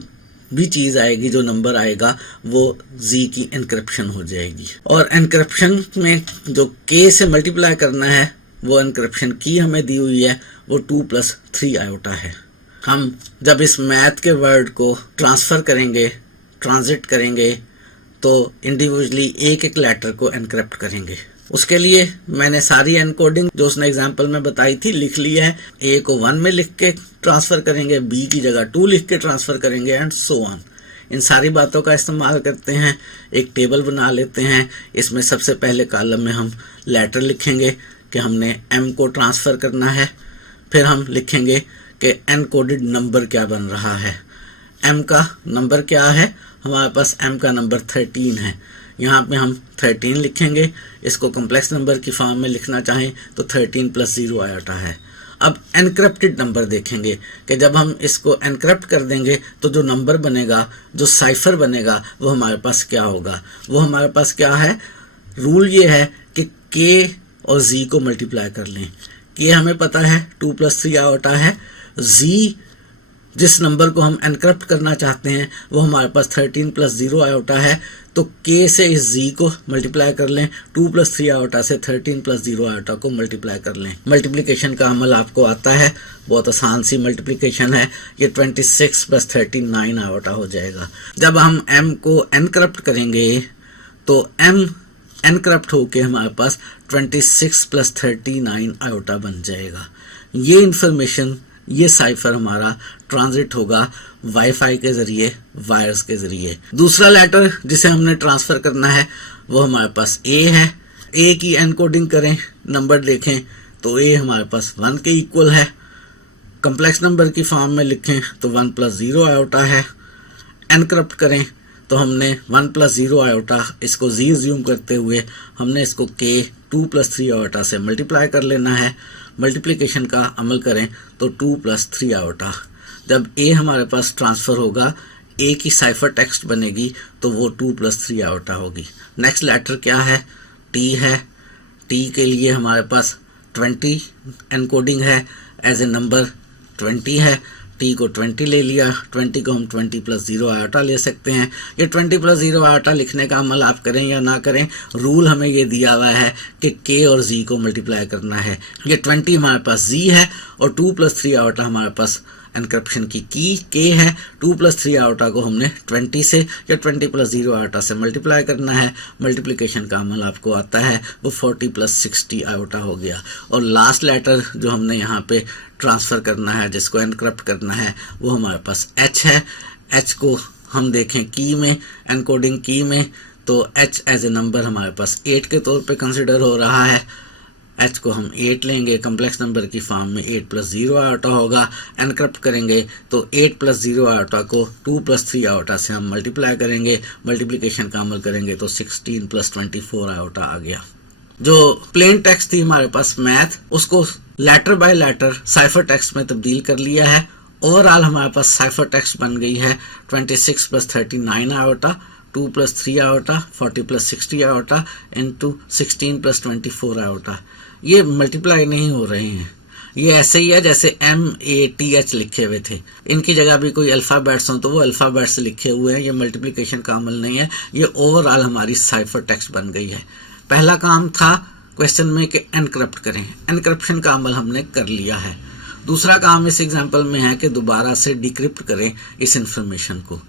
भी चीज़ आएगी, जो नंबर आएगा, वो Z की एनक्रिप्शन हो जाएगी। और एनक्रिप्शन में जो K से मल्टीप्लाई करना है वो एनक्रिप्शन की हमें दी हुई है, वो 2 + 3 आयोटा है। हम जब इस मैथ के वर्ड को ट्रांसफ़र करेंगे, ट्रांजिट करेंगे, तो इंडिविजुअली एक एक लेटर को एनक्रिप्ट करेंगे। उसके लिए मैंने सारी एनकोडिंग जो उसने एग्जाम्पल में बताई थी लिख ली है। A को 1 में लिख के ट्रांसफ़र करेंगे, B की जगह 2 लिख के ट्रांसफ़र करेंगे, एंड सो ऑन। इन सारी बातों का इस्तेमाल करते हैं, एक टेबल बना लेते हैं। इसमें सबसे पहले कॉलम में हम लेटर लिखेंगे कि हमने m को ट्रांसफ़र करना है। फिर हम लिखेंगे कि एनकोडेड नंबर क्या बन रहा है। m का नंबर क्या है, हमारे पास m का नंबर 13 है। यहाँ पे हम 13 लिखेंगे। इसको कॉम्प्लेक्स नंबर की फॉर्म में लिखना चाहें तो 13 + 0 आयोटा है। अब एनक्रिप्टेड नंबर देखेंगे कि जब हम इसको एनक्रिप्ट कर देंगे तो जो नंबर बनेगा, जो साइफर बनेगा, वो हमारे पास क्या होगा। वो हमारे पास क्या है, रूल ये है कि k और z को मल्टीप्लाई कर लें। k हमें पता है 2 + 3 आयोटा है। z जिस नंबर को हम एनक्रिप्ट करना चाहते हैं वो हमारे पास 13 + 0 आयोटा है। तो k से इस z को मल्टीप्लाई कर लें, 2 + 3 आयोटा से 13 + 0 आयोटा को मल्टीप्लाई कर लें। मल्टीप्लिकेशन का अमल आपको आता है, बहुत आसान सी मल्टीप्लिकेशन है। ये 26 + 39 आयोटा हो जाएगा। जब हम m को एनक्रिप्ट करेंगे तो m एनक्रिप्ट होके हमारे पास 26 + 39 आयोटा बन जाएगा। ये इंफॉर्मेशन, ये साइफर हमारा ट्रांजिट होगा वाईफाई के ज़रिए, वायर्स के ज़रिए। दूसरा लेटर जिसे हमने ट्रांसफ़र करना है वो हमारे पास A है। A की एनकोडिंग करें, नंबर देखें तो A हमारे पास 1 के इक्वल है। कम्प्लेक्स नंबर की फॉर्म में लिखें तो 1 + 0 आयोटा है। एनक्रिप्ट करें तो हमने 1 + 0 आयोटा, इसको Z ज्यूम करते हुए हमने इसको K 2 + 3 आयोटा से मल्टीप्लाई कर लेना है। मल्टीप्लिकेशन का अमल करें तो 2 + 3 आयोटा। जब A हमारे पास ट्रांसफ़र होगा, A की साइफर टेक्स्ट बनेगी तो वो 2 + 3 आयोटा होगी। नेक्स्ट लेटर क्या है, T है। T के लिए हमारे पास 20 एनकोडिंग है, एज ए नंबर 20 है। T को 20 ले लिया, 20 को हम 20 + 0 आयोटा ले सकते हैं। ये 20 + 0 आयोटा लिखने का अमल आप करें या ना करें, रूल हमें ये दिया हुआ है कि K और Z को मल्टीप्लाई करना है। ये 20 हमारे पास Z है और 2 + 3 आयोटा हमारे पास एनक्रिप्शन की K है। 2 + 3 आयोटा को हमने 20 से या 20 + 0 आयोटा से मल्टीप्लाई करना है। मल्टीप्लिकेशन का अमल आपको आता है, वो 40 + 60 आयोटा हो गया। और लास्ट लेटर जो हमने यहाँ पे ट्रांसफ़र करना है, जिसको एनक्रिप्ट करना है, वो हमारे पास H है। H को हम देखें की में, एनकोडिंग की में, तो H एज ए नंबर हमारे पास 8 के तौर पे कंसिडर हो रहा है। H को हम 8 लेंगे, कम्प्लेक्स नंबर की फॉर्म में 8 + 0 आयोटा होगा। एनक्रिप्ट करेंगे तो 8 + 0 आयोटा को 2 + 3 आयोटा से हम मल्टीप्लाई करेंगे। मल्टीप्लिकेशन का अमल करेंगे तो 16 + 24 आयोटा आ गया। जो प्लेन टेक्स्ट थी हमारे पास मैथ, उसको letter by letter cipher text में तब्दील कर लिया है। ओवरऑल हमारे पास साइफर टेक्स्ट बन गई है 26 + 39 iota, 2 + 3 iota, 40 + 60 iota into 16 + 24 iota. ये मल्टीप्लाई नहीं हो रहे हैं, ये ऐसे ही है जैसे MATH लिखे हुए थे। इनकी जगह भी कोई अल्फ़ाबेट्स हों तो वो अल्फ़ाबेट्स लिखे हुए हैं। ये मल्टीप्लिकेशन का अमल नहीं है, ये ओवरऑल हमारी साइफर टेक्स्ट बन गई है। पहला काम था क्वेश्चन में कि एनक्रिप्ट करें, एनक्रिप्शन का अमल हमने कर लिया है। दूसरा काम इस एग्जाम्पल में है कि दोबारा से डिक्रिप्ट करें इस इंफॉर्मेशन को।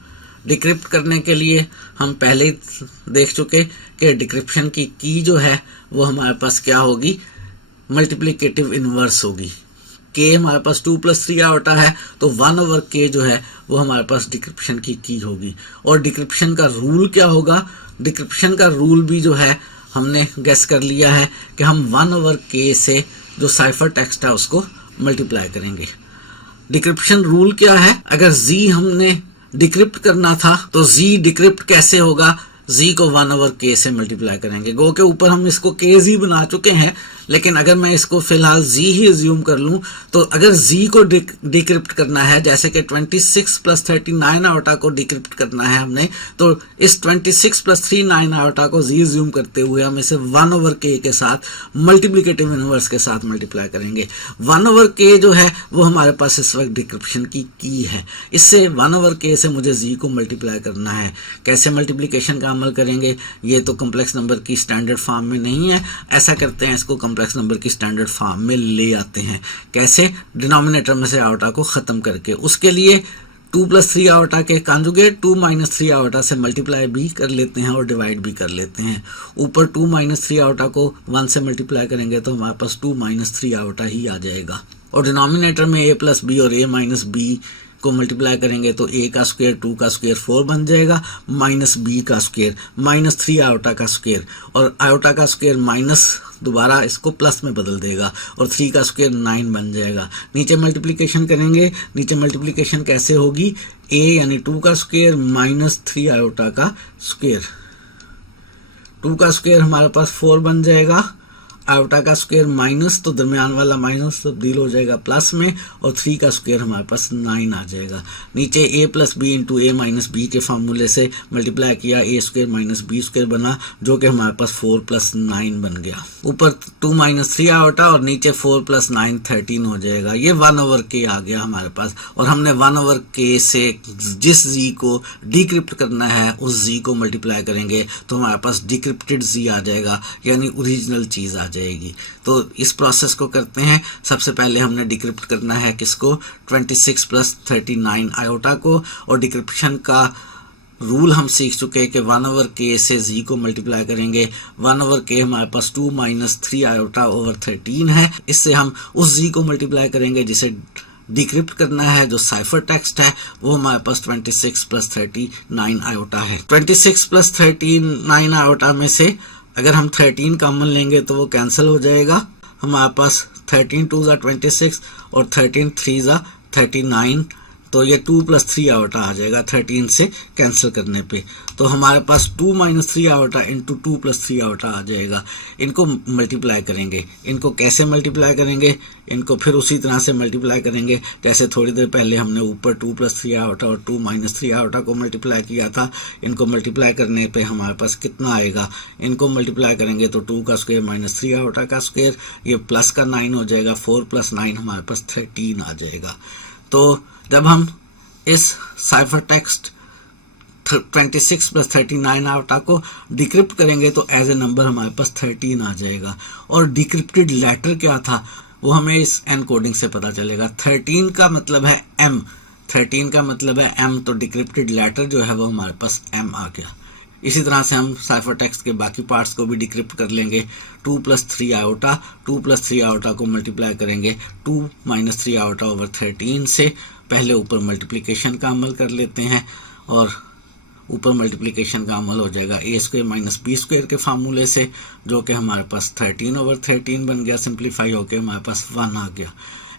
डिक्रिप्ट करने के लिए हम पहले ही देख चुके कि डिक्रिप्शन की जो है वो हमारे पास क्या होगी, मल्टीप्लिकेटिव इन्वर्स होगी। K हमारे पास 2 + 3 आयोटा है तो 1/K जो है वो हमारे पास डिक्रिप्शन की होगी। और डिक्रिप्शन का रूल क्या होगा, डिक्रिप्शन का रूल भी जो है हमने गेस कर लिया है कि हम 1/K से जो साइफर टेक्स्ट है उसको मल्टीप्लाई करेंगे। डिक्रिप्शन रूल क्या है, अगर Z हमने डिक्रिप्ट करना था तो Z डिक्रिप्ट कैसे होगा, Z को 1/K से मल्टीप्लाई करेंगे। गो के ऊपर हम इसको KZ बना चुके हैं, लेकिन अगर मैं इसको फिलहाल Z ही अज्यूम कर लूँ तो अगर Z को डिक्रिप्ट करना है, जैसे कि 26 + 39 आयोटा को डिक्रिप्ट करना है हमने, तो इस 26 + 39 आयोटा को Z अज्यूम करते हुए हम इसे 1/K के साथ मल्टीप्लिकेटिव इनवर्स के साथ मल्टीप्लाई करेंगे। 1/K जो है वो हमारे पास इस वक्त डिक्रिप्शन की है। इससे 1/K से मुझे Z को मल्टीप्लाई करना है। कैसे मल्टीप्लिकेशन का अमल करेंगे, ये तो कम्प्लेक्स नंबर की स्टैंडर्ड फॉर्म में नहीं है। ऐसा करते हैं, इसको कम्प्लेक्स नंबर की स्टैंडर्ड फॉर्म में ले आते हैं। कैसे, डिनोमिनेटर में से आयोटा को ख़त्म करके। उसके लिए 2 + 3 आयोटा के कॉन्जुगेट 2 - 3 आयोटा से मल्टीप्लाई भी कर लेते हैं और डिवाइड भी कर लेते हैं। ऊपर 2 - 3 आयोटा को 1 से मल्टीप्लाई करेंगे तो हमारे पास 2 - 3 आयोटा ही आ जाएगा। और डिनोमिनेटर में A + B और A - B को मल्टीप्लाई करेंगे तो a का स्क्वायर 2 का स्क्वायर 4 बन जाएगा, माइनस b का स्क्वायर माइनस 3 आयोटा का स्क्वायर, और आयोटा का स्क्वायर माइनस दोबारा इसको प्लस में बदल देगा और 3 का स्क्वायर 9 बन जाएगा। नीचे मल्टीप्लिकेशन करेंगे, नीचे मल्टीप्लिकेशन कैसे होगी, a यानी 2 का स्क्वायर माइनस 3 आयोटा का स्क्वायर, 2 का स्क्वायर हमारे पास 4 बन जाएगा, आयोटा का स्क्वायर माइनस तो दरमियान वाला माइनस तब्दील हो जाएगा प्लस में, और 3 का स्क्वायर हमारे पास 9 आ जाएगा। नीचे a plus B into A minus B के फार्मूले से मल्टीप्लाई किया, a square minus B square बना, जो कि हमारे पास 4 प्लस 9 बन गया। ऊपर 2 माइनस 3 आयोटा और नीचे 4 प्लस 9 13 हो जाएगा। ये 1/k आ गया हमारे पास, और हमने 1/k से जिस z को डिक्रिप्ट करना है उस z को मल्टीप्लाई करेंगे तो हमारे पास डिक्रिप्टेड z आ जाएगा, यानी ओरिजिनल चीज़ आ जाएगी। तो इस प्रोसेस को करते हैं। सबसे पहले हमने डिक्रिप्ट करना है किसको, 26 प्लस 39 आयोटा को, और डिक्रिप्शन का रूल हम सीख चुके हैं कि 1/k से z को मल्टीप्लाई करेंगे। 1/k हमारे पास 2 माइनस 3 आयोटा ओवर 13 है, इससे हम उस z को मल्टीप्लाई करेंगे जिसे डिक्रिप्ट करना है, जो साइफर टेक्स्ट है वो हमारे पास 26 प्लस 39 आयोटा है। 26 प्लस 39 आयोटा में से अगर हम 13 कॉमन लेंगे तो वो कैंसिल हो जाएगा, हमारे पास 13 2 ज़ा 26 और 13 3 ज़ा 39, तो ये 2 प्लस 3 आयोटा आ जाएगा 13 से कैंसिल करने पे। तो हमारे पास 2 minus 3 iota into 2 plus 3 iota आ जाएगा। इनको मल्टीप्लाई करेंगे, इनको कैसे मल्टीप्लाई करेंगे, इनको फिर उसी तरह से मल्टीप्लाई करेंगे जैसे थोड़ी देर पहले हमने ऊपर 2 प्लस 3 आयोटा और 2 माइनस 3 आयोटा को मल्टीप्लाई किया था। इनको मल्टीप्लाई करने पे हमारे पास कितना आएगा, इनको मल्टीप्लाई करेंगे तो 2 का स्क्वायर माइनस 3 आयोटा का स्क्वायर, ये प्लस का 9 हो जाएगा, 4 प्लस 9 हमारे पास 13 आ जाएगा। तो जब हम इस साइफर टेक्स्ट 26 प्लस 39 आयोटा को डिक्रिप्ट करेंगे तो एज ए नंबर हमारे पास 13 आ जाएगा। और डिक्रिप्टेड लेटर क्या था वो हमें इस एनकोडिंग से पता चलेगा। 13 का मतलब है m, 13 का मतलब है m, तो डिक्रिप्टेड लेटर जो है वो हमारे पास m आ गया। इसी तरह से हम साइफर टेक्स्ट के बाकी पार्ट्स को भी डिक्रिप्ट कर लेंगे। 2 प्लस 3 आयोटा, 2 प्लस 3 आयोटा को मल्टीप्लाई करेंगे 2 माइनस 3 आयोटा ओवर 13 से। पहले ऊपर मल्टीप्लिकेशन का अमल कर लेते हैं, और ऊपर मल्टीप्लिकेशन का अमल हो जाएगा a square minus B square के फार्मूले से, जो कि हमारे पास 13 ओवर 13 बन गया। सिंप्लीफाई होकर हमारे पास 1 आ गया।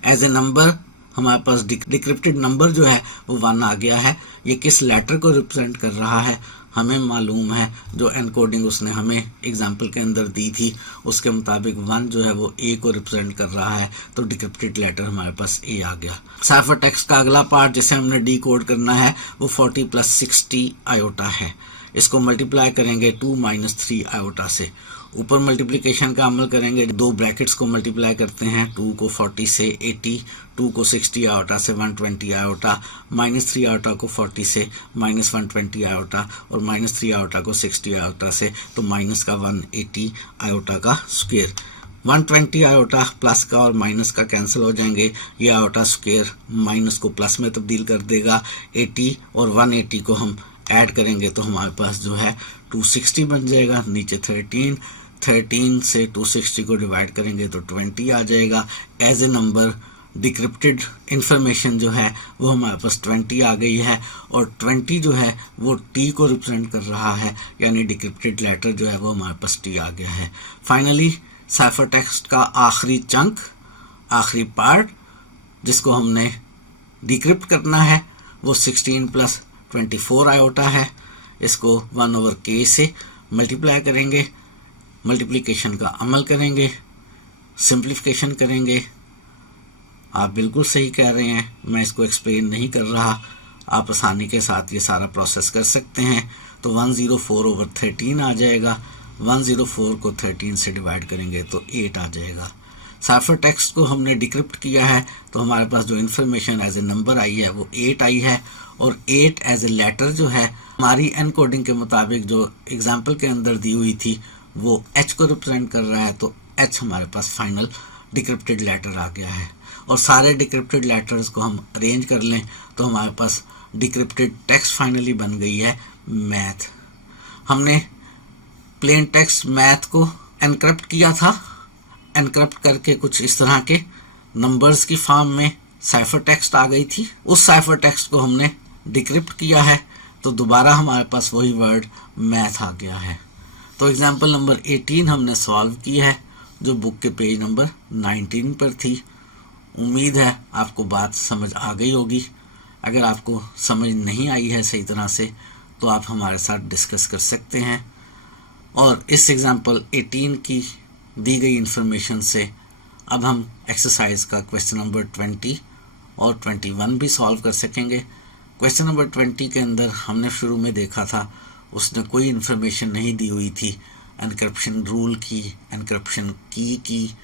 एज ए नंबर हमारे पास डिक्रिप्टेड नंबर जो है वो 1 आ गया है। ये किस लेटर को रिप्रेजेंट कर रहा है हमें मालूम है, जो एनकोडिंग उसने हमें एग्जाम्पल के अंदर दी थी उसके मुताबिक 1 जो है वो a को रिप्रेजेंट कर रहा है, तो डिक्रिप्टेड लेटर हमारे पास a आ गया। साइफर टेक्स्ट का अगला पार्ट जिसे हमने डी कोड करना है वो 40 प्लस 60 आयोटा है। इसको मल्टीप्लाई करेंगे 2 माइनस 3 आयोटा से। ऊपर मल्टीप्लिकेशन का अमल करेंगे, दो ब्रैकेट्स को मल्टीप्लाई करते हैं, 2 को 40 से 80, 2 को 60 आयोटा से 120 आयोटा, माइनस 3 आयोटा को 40 से माइनस 120 आयोटा, और माइनस 3 आयोटा को 60 आयोटा से, तो माइनस का 180 आयोटा का स्क्वायर। 120 आयोटा प्लस का और माइनस का कैंसिल हो जाएंगे, ये आयोटा स्क्वायर माइनस को प्लस में तब्दील कर देगा। 80 और 180 को हम ऐड करेंगे तो हमारे पास जो है 260 बन जाएगा। नीचे 13 से 260 को डिवाइड करेंगे तो 20 आ जाएगा। As a number decrypted information जो है वो हमारे पास 20 आ गई है, और 20 जो है वो टी को रिप्रेजेंट कर रहा है, यानी डिक्रिप्टेड लेटर जो है वो हमारे पास टी आ गया है। फाइनली साइफर टेक्स्ट का आखिरी चंक, आखिरी पार्ट जिसको हमने डिक्रिप्ट करना है वो 16 प्लस 24 आयोटा है। इसको 1/k से मल्टीप्लाई करेंगे, मल्टीप्लिकेशन का अमल करेंगे, सिंप्लीफिकेशन करेंगे। आप बिल्कुल सही कह रहे हैं, मैं इसको एक्सप्लेन नहीं कर रहा, आप आसानी के साथ ये सारा प्रोसेस कर सकते हैं। तो 104/13 आ जाएगा। 104 को 13 से डिवाइड करेंगे तो 8 आ जाएगा। साइफर टेक्स्ट को हमने डिक्रिप्ट किया है तो हमारे पास जो इन्फॉर्मेशन एज ए नंबर आई है वो 8 आई है, और 8 एज ए लेटर जो है हमारी एनकोडिंग के मुताबिक जो एग्जाम्पल के अंदर दी हुई थी वो h को रिप्रेजेंट कर रहा है, तो h हमारे पास फाइनल डिक्रिप्टेड लेटर आ गया है। और सारे डिक्रिप्टेड लेटर्स को हम अरेंज कर लें तो हमारे पास डिक्रिप्टेड टेक्स्ट फाइनली बन गई है मैथ। हमने प्लेन टेक्स्ट मैथ को एनक्रिप्ट किया था, एनक्रिप्ट करके कुछ इस तरह के नंबर्स की फॉर्म में साइफर टेक्स्ट आ गई थी, उस साइफर टेक्स्ट को हमने डिक्रिप्ट किया है, तो दोबारा हमारे पास वही वर्ड मैथ आ गया है। तो एग्जाम्पल नंबर 18 हमने सॉल्व की है, जो बुक के पेज नंबर 19 पर थी। उम्मीद है आपको बात समझ आ गई होगी। अगर आपको समझ नहीं आई है सही तरह से तो आप हमारे साथ डिस्कस कर सकते हैं। और इस एग्जाम्पल 18 की दी गई इन्फॉर्मेशन से अब हम एक्सरसाइज का क्वेश्चन नंबर 20 और 21 भी सॉल्व कर सकेंगे। क्वेश्चन नंबर 20 के अंदर हमने शुरू में देखा था, उसने कोई इन्फॉर्मेशन नहीं दी हुई थी एनक्रिप्शन रूल की, एनक्रिप्शन की,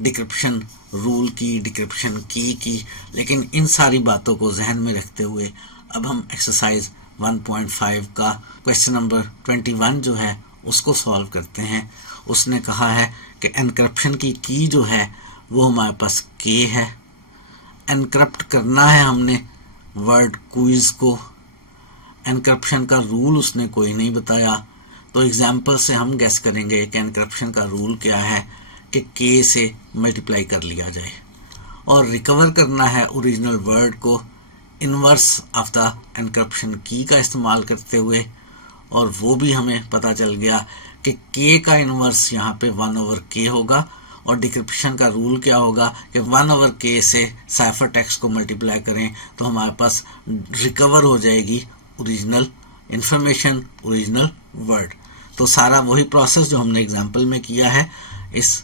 डिक्रिप्शन रूल की, डिक्रिप्शन की, लेकिन इन सारी बातों को जहन में रखते हुए अब हम एक्सरसाइज 1.5 का क्वेश्चन नंबर 21 जो है उसको सॉल्व करते हैं। उसने कहा है कि एनक्रिप्शन की जो है वो हमारे पास के है। एनक्रिप्ट करना है हमने वर्ड क्विज को। एनक्रिप्शन का रूल उसने कोई नहीं बताया, तो एग्जाम्पल से हम गेस करेंगे कि एनक्रिप्शन का रूल क्या है कि के से मल्टीप्लाई कर लिया जाए। और रिकवर करना है ओरिजिनल वर्ड को इनवर्स ऑफ द एनक्रिप्शन की का इस्तेमाल करते हुए, और वो भी हमें पता चल गया कि के का इनवर्स यहाँ पे 1/k होगा। और डिक्रिप्शन का रूल क्या होगा कि 1/k से साइफर टेक्स्ट को मल्टीप्लाई करें तो हमारे पास रिकवर हो जाएगी ओरिजिनल इंफॉर्मेशन, ओरिजिनल वर्ड। तो सारा वही प्रोसेस जो हमने एग्जाम्पल में किया है इस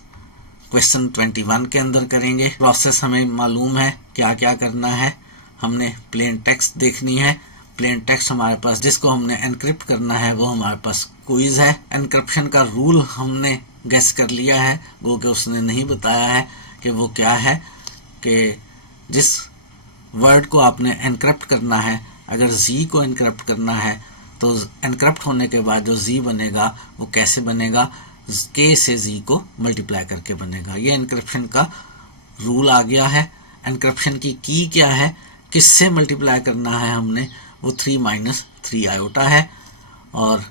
क्वेश्चन 21 के अंदर करेंगे। प्रोसेस हमें मालूम है क्या क्या करना है। हमने प्लेन टेक्स्ट देखनी है। प्लेन टेक्स्ट हमारे पास जिसको हमने एनक्रिप्ट करना है वो हमारे पास क्विज है। एनक्रिप्शन का रूल हमने गेस कर लिया है, वो कि उसने नहीं बताया है कि वो क्या है, कि जिस वर्ड को आपने एनक्रिप्ट करना है, अगर जी को एनक्रिप्ट करना है तो एनक्रिप्ट होने के बाद जो जी बनेगा वो कैसे बनेगा, के से जी को मल्टीप्लाई करके बनेगा। ये एनक्रिप्शन का रूल आ गया है। एनक्रिप्शन की क्या है, किससे मल्टीप्लाई करना है हमने, वो 3 - 3 आयोटा है। और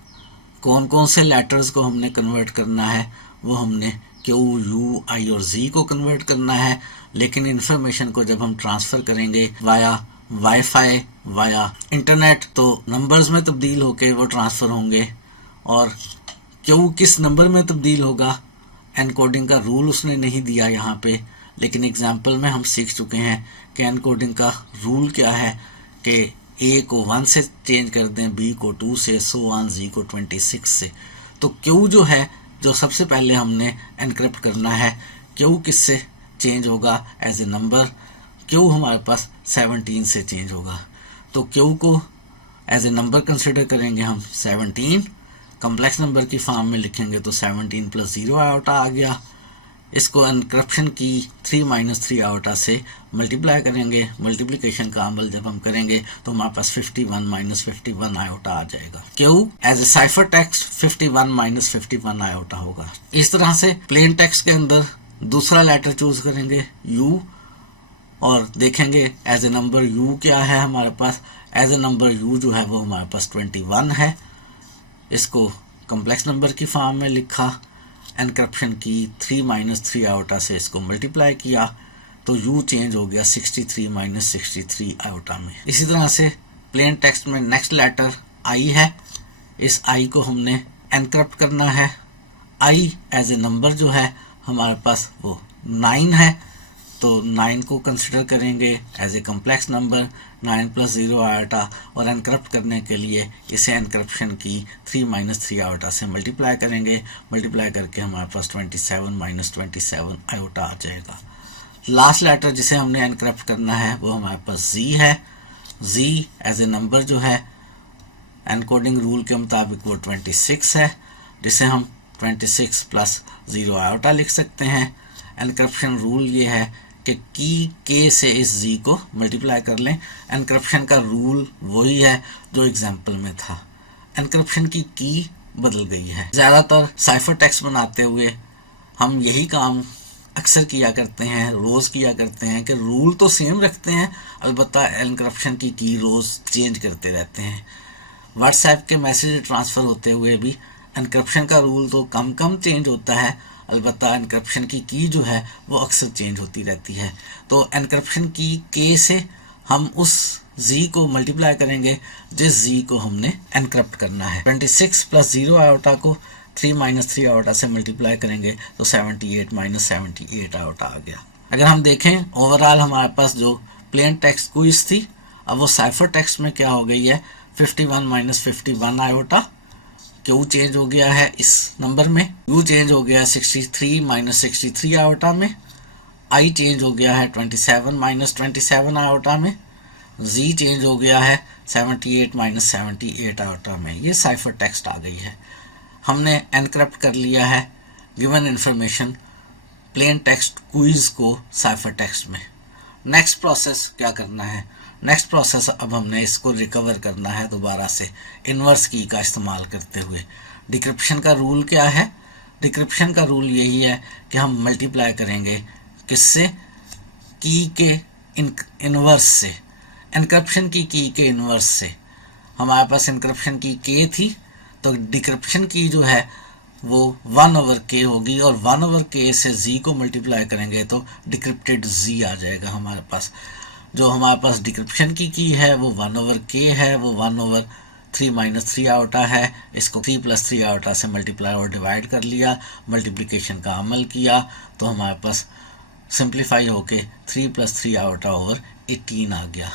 कौन कौन से लेटर्स को हमने कन्वर्ट करना है, वो हमने क्यू, यू, आई और जी को कन्वर्ट करना है। लेकिन इन्फॉर्मेशन को जब हम ट्रांसफ़र करेंगे वाया वाईफाई, वाया इंटरनेट, तो नंबर्स में तब्दील होके वो ट्रांसफ़र होंगे। और क्यू किस नंबर में तब्दील होगा, एनकोडिंग का रूल उसने नहीं दिया यहाँ पे, लेकिन एग्जाम्पल में हम सीख चुके हैं कि एनकोडिंग का रूल क्या है कि ए को 1 से चेंज कर दें, बी को 2 से, सो ऑन, जी को 26 से। तो क्यू जो है, जो सबसे पहले हमने एनक्रिप्ट करना है, क्यू किससे चेंज होगा एज ए नंबर, क्यू हमारे पास 17 से चेंज होगा। तो क्यू को एज ए नंबर कंसिडर करेंगे हम 17, कम्प्लेक्स नंबर की फॉर्म में लिखेंगे तो 17 + 0 आयोटा आ गया। इसको एनक्रिप्शन की 3 - 3 आयोटा से मल्टीप्लाई करेंगे। मल्टीप्लिकेशन का अमल जब हम करेंगे तो हमारे पास 51 - 51 आयोटा आ जाएगा। Q as a cipher text 51 - 51 iota होगा। इस तरह से प्लेन टेक्स्ट के अंदर दूसरा लेटर चूज करेंगे यू, और देखेंगे एज ए नंबर यू क्या है हमारे पास। एज ए नंबर यू जो है वो हमारे पास 21 है। इसको कम्प्लेक्स नंबर की फॉर्म में लिखा, एनक्रिप्शन की 3 - 3 आयोटा से इसको मल्टीप्लाई किया तो यू चेंज हो गया 63 - 63 आयोटा में। इसी तरह से प्लेन टेक्स्ट में नेक्स्ट लेटर आई है। इस आई को हमने एनक्रिप्ट करना है। आई एज ए नंबर जो है हमारे पास वो 9 है, तो 9 को कंसिडर करेंगे as a complex number, 9 + 0 iota, और एनक्रिप्ट करने के लिए इसे एनक्रिप्शन की 3 - 3 आयोटा से मल्टीप्लाई करेंगे। मल्टीप्लाई करके हमारे पास 27 - 27 आयोटा आ जाएगा। लास्ट लेटर जिसे हमने एनक्रिप्ट करना है वो हमारे पास जी है। जी एज ए नंबर जो है एनकोडिंग रूल के मुताबिक वो 26 है, जिसे हम 26 + 0 आयोटा लिख सकते हैं। एनक्रिप्शन रूल ये है कि के से इस जी को मल्टीप्लाई कर लें। एनक्रिप्शन का रूल वही है जो एग्जाम्पल में था। एनक्रिप्शन की बदल गई है। ज़्यादातर साइफर टेक्स्ट बनाते हुए हम यही काम अक्सर किया करते हैं, रोज़ किया करते हैं कि रूल तो सेम रखते हैं, अलबत्ता एनक्रिप्शन की रोज़ चेंज करते रहते हैं। व्हाट्सएप के मैसेज ट्रांसफ़र होते हुए भी एनक्रिप्शन का रूल तो कम चेंज होता है, अलबत्ता एनक्रिप्शन की की जो है वो अक्सर चेंज होती रहती है। तो एनक्रिप्शन की के से हम उस z को मल्टीप्लाई करेंगे जिस z को हमने एनक्रिप्ट करना है। 26 प्लस 0 आयोटा को 3 माइनस 3 आयोटा से मल्टीप्लाई करेंगे तो 78 माइनस 78 आयोटा आ गया। अगर हम देखें ओवरऑल हमारे पास जो प्लेन टेक्स्ट क्विज थी, अब वो साइफर टेक्स्ट में क्या हो गई है, 51 माइनस 51 आयोटा, क्यू चेंज हो गया है इस नंबर में, यू चेंज हो गया है 63 माइनस 63 आयोटा में, आई चेंज हो गया है 27 माइनस 27 आयोटा में, जी चेंज हो गया है 78 माइनस 78 आयोटा में। ये साइफर टेक्स्ट आ गई है। हमने एनक्रिप्ट कर लिया है given information plain text quiz को साइफर टेक्स्ट में। नेक्स्ट प्रोसेस क्या करना है, नेक्स्ट प्रोसेस अब हमने इसको रिकवर करना है दोबारा से इन्वर्स की का इस्तेमाल करते हुए। डिक्रिप्शन का रूल क्या है, डिक्रिप्शन का रूल यही है कि हम मल्टीप्लाई करेंगे किससे, की के इन्वर्स से, एनक्रिप्शन की के इन्वर्स से। हमारे पास एनक्रिप्शन की के थी तो डिक्रिप्शन की जो है वो 1/k होगी और 1/k से z को मल्टीप्लाई करेंगे तो डिक्रिप्टेड z आ जाएगा हमारे पास। जो हमारे पास डिक्रिप्शन की है वो 1/k है, वो 1/3 माइनस 3 आयोटा है। इसको 3 प्लस 3 आयोटा से मल्टीप्लाई और डिवाइड कर लिया, मल्टीप्लिकेशन का अमल किया तो हमारे पास सिंप्लीफाई होके 3 प्लस 3 आयोटा ओवर 18 आ गया।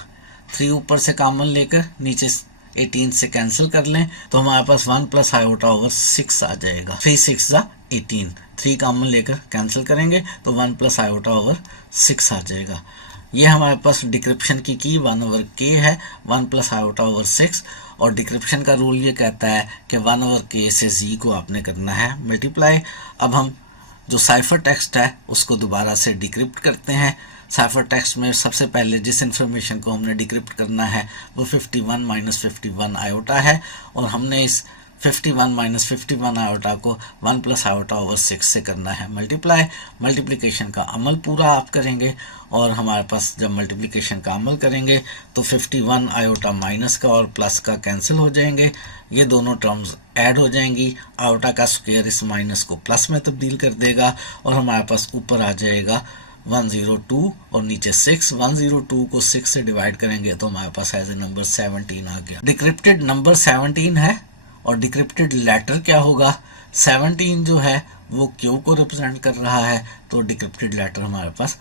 3 ऊपर से कॉमन लेकर नीचे 18 से कैंसिल कर लें तो हमारे पास 1 प्लस आयोटा ओवर 6 आ जाएगा। 3 6 18, 3 कॉमन लेकर कैंसिल करेंगे तो 1 प्लस आयोटा ओवर 6 आ जाएगा। ये हमारे पास डिक्रिप्शन की 1/k है, 1 प्लस आयोटा ओवर 6, और डिक्रिप्शन का रूल ये कहता है कि 1/k से z को आपने करना है मल्टीप्लाई। अब हम जो साइफर टेक्स्ट है उसको दोबारा से डिक्रिप्ट करते हैं। साइफर टेक्स्ट में सबसे पहले जिस इन्फॉर्मेशन को हमने डिक्रिप्ट करना है वो 51 माइनस 51 आयोटा है, और हमने इस 51 माइनस 51 आयोटा को 1 प्लस आयोटा ओवर 6 से करना है मल्टीप्लाई। मल्टीप्लिकेशन का अमल पूरा आप करेंगे और हमारे पास जब मल्टीप्लिकेशन का अमल करेंगे तो 51 आयोटा माइनस का और प्लस का कैंसिल हो जाएंगे, ये दोनों टर्म्स ऐड हो जाएंगी। आयोटा का स्क्वायर इस माइनस को प्लस में तब्दील कर देगा और हमारे पास ऊपर आ जाएगा 102 और नीचे 6। 102 को 6 से डिवाइड करेंगे तो हमारे पास एज ए नंबर 17 आ गया। डिक्रिप्टेड नंबर 17 है और डिक्रिप्टेड लेटर क्या होगा, 17 जो है वो क्यू को रिप्रेजेंट कर रहा है तो डिक्रिप्टेड लेटर हमारे पास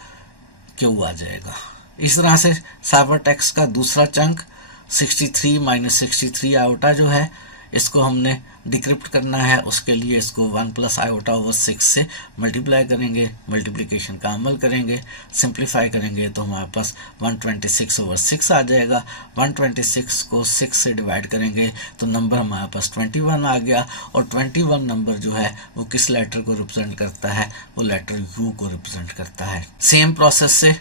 क्यू आ जाएगा। इस तरह से साइफर टेक्स्ट का दूसरा चंक 63 माइनस 63 आयोटा जो है इसको हमने डिक्रिप्ट करना है। उसके लिए इसको 1 प्लस आयोटा ओवर 6 से मल्टीप्लाई करेंगे, मल्टीप्लिकेशन का अमल करेंगे, सिंप्लीफाई करेंगे तो हमारे पास 126 ओवर 6 आ जाएगा। 126 को 6 से डिवाइड करेंगे तो नंबर हमारे पास 21 आ गया, और 21 नंबर जो है वो किस लेटर को रिप्रेजेंट करता है, वो लेटर यू को रिप्रेजेंट करता है। सेम प्रोसेस से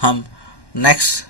हम नेक्स्ट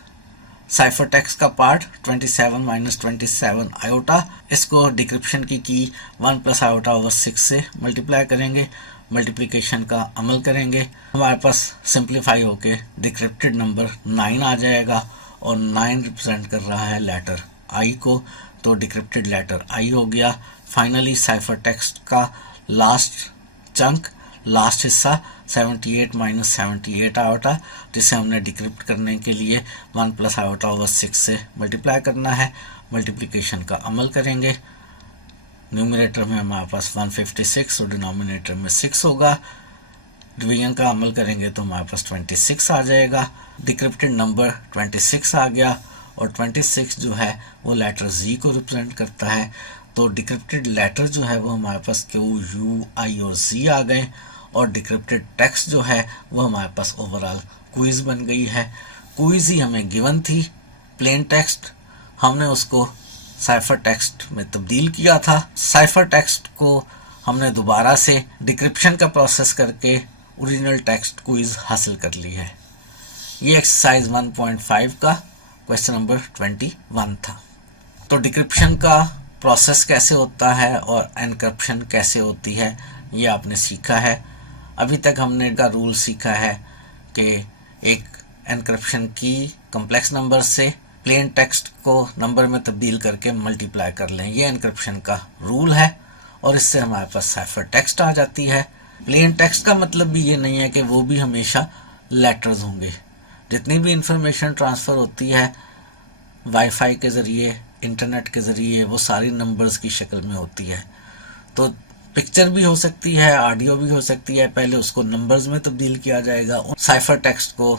साइफर टेक्स्ट का पार्ट 27 माइनस 27 आयोटा, इसको डिक्रिप्शन की 1 प्लस आयोटा ओवर 6 से मल्टीप्लाई करेंगे, मल्टीप्लिकेशन का अमल करेंगे। हमारे पास सिंप्लीफाई होके डिक्रिप्टेड नंबर 9 आ जाएगा और 9 रिप्रेजेंट कर रहा है लेटर आई को, तो डिक्रिप्टेड लेटर आई हो गया। फाइनली साइफर टेक्स्ट का लास्ट चंक, लास्ट हिस्सा 78 माइनस 78 आयोटा, जिसे हमने डिक्रिप्ट करने के लिए 1 प्लस आयोटा ओवर 6 से मल्टीप्लाई करना है, मल्टीप्लिकेशन का अमल करेंगे। न्यूमरेटर में हमारे पास 156 और डिनोमिनेटर में 6 होगा। डिवीजन का अमल करेंगे तो हमारे पास 26 आ जाएगा। डिक्रिप्टेड नंबर 26 आ गया और 26 जो है वो लेटर जी को रिप्रेजेंट करता है, तो डिक्रिप्टेड लेटर जो है वो हमारे पास क्यू, यू, आई और जी आ गए, और डिक्रिप्टेड टेक्स्ट जो है वो हमारे पास ओवरऑल क्विज बन गई है। क्विज ही हमें गिवन थी प्लेन टेक्स्ट, हमने उसको साइफर टेक्स्ट में तब्दील किया था। साइफर टेक्स्ट को हमने दोबारा से डिक्रिप्शन का प्रोसेस करके ओरिजिनल टेक्स्ट क्विज हासिल कर ली है। ये एक्सरसाइज 1.5 का क्वेश्चन नंबर 21 था। तो डिक्रिप्शन का प्रोसेस कैसे होता है और एनक्रिप्शन कैसे होती है ये आपने सीखा है। अभी तक हमने का रूल सीखा है कि एक एनक्रिप्शन की कॉम्प्लेक्स नंबर से प्लेन टेक्स्ट को नंबर में तब्दील करके मल्टीप्लाई कर लें, ये एनक्रिप्शन का रूल है, और इससे हमारे पास साइफर टेक्स्ट आ जाती है। प्लेन टेक्स्ट का मतलब भी ये नहीं है कि वो भी हमेशा लेटर्स होंगे। जितनी भी इंफॉर्मेशन ट्रांसफ़र होती है वाईफाई के ज़रिए, इंटरनेट के ज़रिए, वो सारी नंबर्स की शक्ल में होती है। तो पिक्चर भी हो सकती है, ऑडियो भी हो सकती है। पहले उसको नंबर्स में तब्दील किया जाएगा, साइफर टेक्स्ट को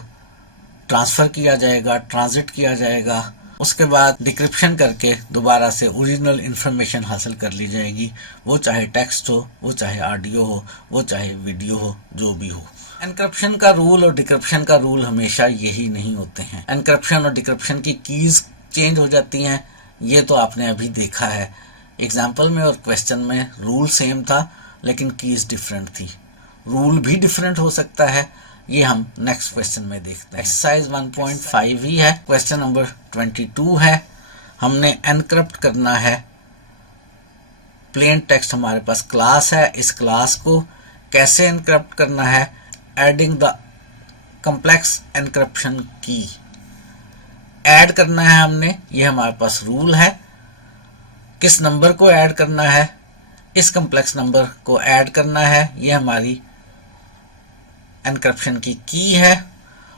ट्रांसफ़र किया जाएगा, ट्रांजिट किया जाएगा, उसके बाद डिक्रिप्शन करके दोबारा से ओरिजिनल इन्फॉर्मेशन हासिल कर ली जाएगी। वो चाहे टेक्स्ट हो, वो चाहे ऑडियो हो, वो चाहे वीडियो हो, जो भी हो। एनक्रिप्शन का रूल और डिक्रिप्शन का रूल हमेशा यही नहीं होते हैं। एनक्रिप्शन और डिक्रिप्शन की कीज़ चेंज हो जाती हैं, ये तो आपने अभी देखा है। एग्जाम्पल में और क्वेश्चन में रूल सेम था लेकिन कीज़ डिफरेंट थी। रूल भी डिफरेंट हो सकता है, ये हम नेक्स्ट क्वेश्चन में देखते हैं। एक्सरसाइज 1.5 ही है, क्वेश्चन नंबर 22 है। हमने एनक्रिप्ट करना है प्लेन टेक्स्ट, हमारे पास क्लास है, इस क्लास को कैसे एनक्रिप्ट करना है? एडिंग द कम्प्लेक्स एनक्रिप्शन की, ऐड करना है हमने, ये हमारे पास रूल है। किस नंबर को ऐड करना है? इस कम्प्लेक्स नंबर को ऐड करना है, ये हमारी एनक्रिप्शन की है।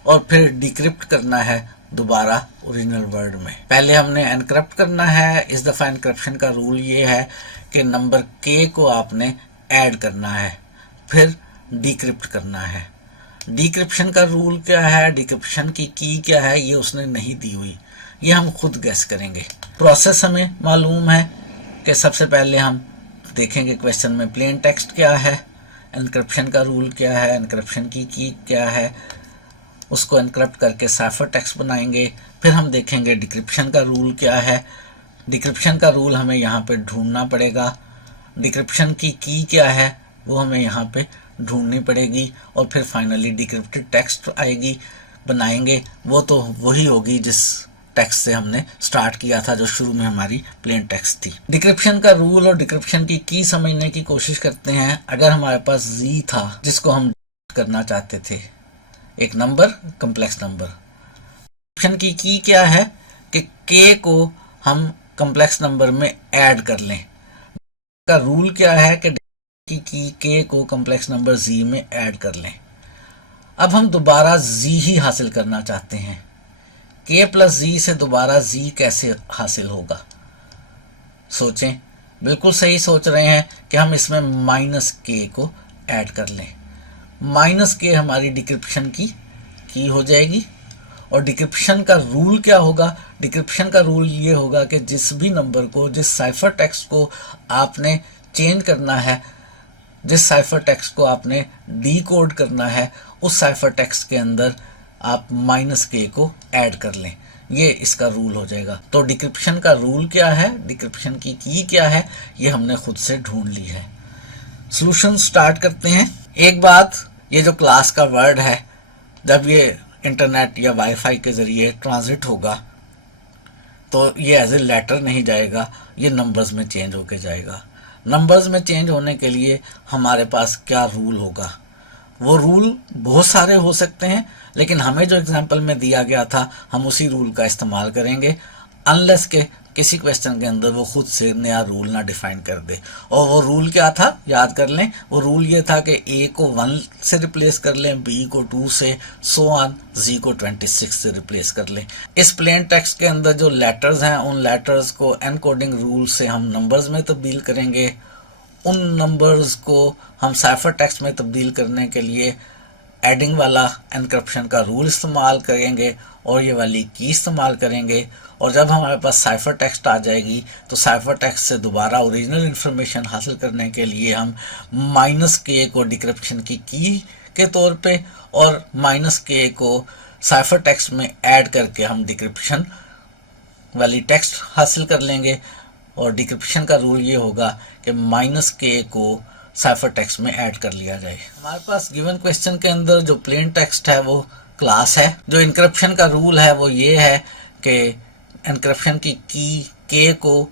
और फिर डिक्रिप्ट करना है दोबारा ओरिजिनल वर्ड में। पहले हमने एनक्रिप्ट करना है। इस दफ़ा एनक्रिप्शन का रूल ये है कि नंबर के को आपने ऐड करना है, फिर डिक्रिप्ट करना है। डिक्रिप्शन का रूल क्या है, डिक्रिप्शन की क्या है, ये उसने नहीं दी हुई, ये हम खुद गेस करेंगे। प्रोसेस हमें मालूम है कि सबसे पहले हम देखेंगे क्वेश्चन में प्लेन टेक्स्ट क्या है, एनक्रिप्शन का रूल क्या है, एनक्रिप्शन की क्या है, उसको एनक्रिप्ट करके साइफर टेक्स्ट बनाएंगे। फिर हम देखेंगे डिक्रिप्शन का रूल क्या है। डिक्रिप्शन का रूल हमें यहाँ पे ढूंढना पड़ेगा। डिक्रिप्शन की क्या है वो हमें यहाँ पे ढूंढनी पड़ेगी। और फिर फाइनली डिक्रिप्टेड टेक्स्ट आएगी, बनाएंगे। वो तो वही होगी जिस टेक्स्ट से हमने स्टार्ट किया था, जो शुरू में हमारी प्लेन टेक्स्ट थी। डिक्रिप्शन का रूल और डिक्रिप्शन की समझने की कोशिश करते हैं। अगर हमारे पास जी था जिसको हम करना चाहते थे, एक नंबर, कम्प्लेक्स नंबर, डिक्रिप्शन की क्या है कि के को हम कम्प्लेक्स नंबर में ऐड कर लें। का रूल क्या है कि के को कम्प्लेक्स नंबर जी में ऐड कर लें। अब हम दोबारा जी ही हासिल करना चाहते हैं। के प्लस जी से दोबारा जी कैसे हासिल होगा? सोचें, बिल्कुल सही सोच रहे हैं कि हम इसमें माइनस के को ऐड कर लें। माइनस के हमारी डिक्रिप्शन की हो जाएगी। और डिक्रिप्शन का रूल क्या होगा? डिक्रिप्शन का रूल ये होगा कि जिस भी नंबर को, जिस साइफर टेक्स्ट को आपने चेंज करना है, जिस साइफर टेक्स्ट को आपने डीकोड करना है, उस साइफर टेक्स्ट के अंदर आप माइनस के को ऐड कर लें। ये इसका रूल हो जाएगा। तो डिक्रिप्शन का रूल क्या है, डिक्रिप्शन की क्या है, ये हमने खुद से ढूंढ ली है। सॉल्यूशन स्टार्ट करते हैं। एक बात, ये जो क्लास का वर्ड है, जब ये इंटरनेट या वाईफाई के ज़रिए ट्रांजिट होगा तो ये एज ए लेटर नहीं जाएगा, ये नंबर्स में चेंज होके जाएगा। नंबर्स में चेंज होने के लिए हमारे पास क्या रूल होगा? वो रूल बहुत सारे हो सकते हैं, लेकिन हमें जो एग्जांपल में दिया गया था हम उसी रूल का इस्तेमाल करेंगे, अनलेस के किसी क्वेश्चन के अंदर वो खुद से नया रूल ना डिफाइन कर दे। और वो रूल क्या था, याद कर लें। वो रूल ये था कि ए को 1 से रिप्लेस कर लें, बी को 2 से, सो ऑन, जी को 26 से रिप्लेस कर लें। इस प्लेन टेक्स्ट के अंदर जो लेटर्स हैं, उन लेटर्स को एनकोडिंग रूल से हम नंबर्स में तब्दील करेंगे। उन नंबर्स को हम साइफर टेक्स्ट में तब्दील करने के लिए एडिंग वाला एनक्रिप्शन का रूल इस्तेमाल करेंगे और ये वाली की इस्तेमाल करेंगे। और जब हमारे पास साइफर टेक्स्ट आ जाएगी तो साइफर टेक्स्ट से दोबारा ओरिजिनल इन्फॉर्मेशन हासिल करने के लिए हम माइनस के को डिक्रिप्शन की के तौर पे और माइनस के को साइफर टेक्स्ट में ऐड करके हम डिक्रिप्शन वाली टेक्स्ट हासिल कर लेंगे। और डिक्रिप्शन का रूल ये होगा कि माइनस के को साइफर टेक्स्ट में ऐड कर लिया जाए। हमारे पास गिवन क्वेश्चन के अंदर जो प्लेन टेक्स्ट है वो क्लास है। जो इनक्रिप्शन का रूल है वो ये है कि एनक्रिप्शन की के को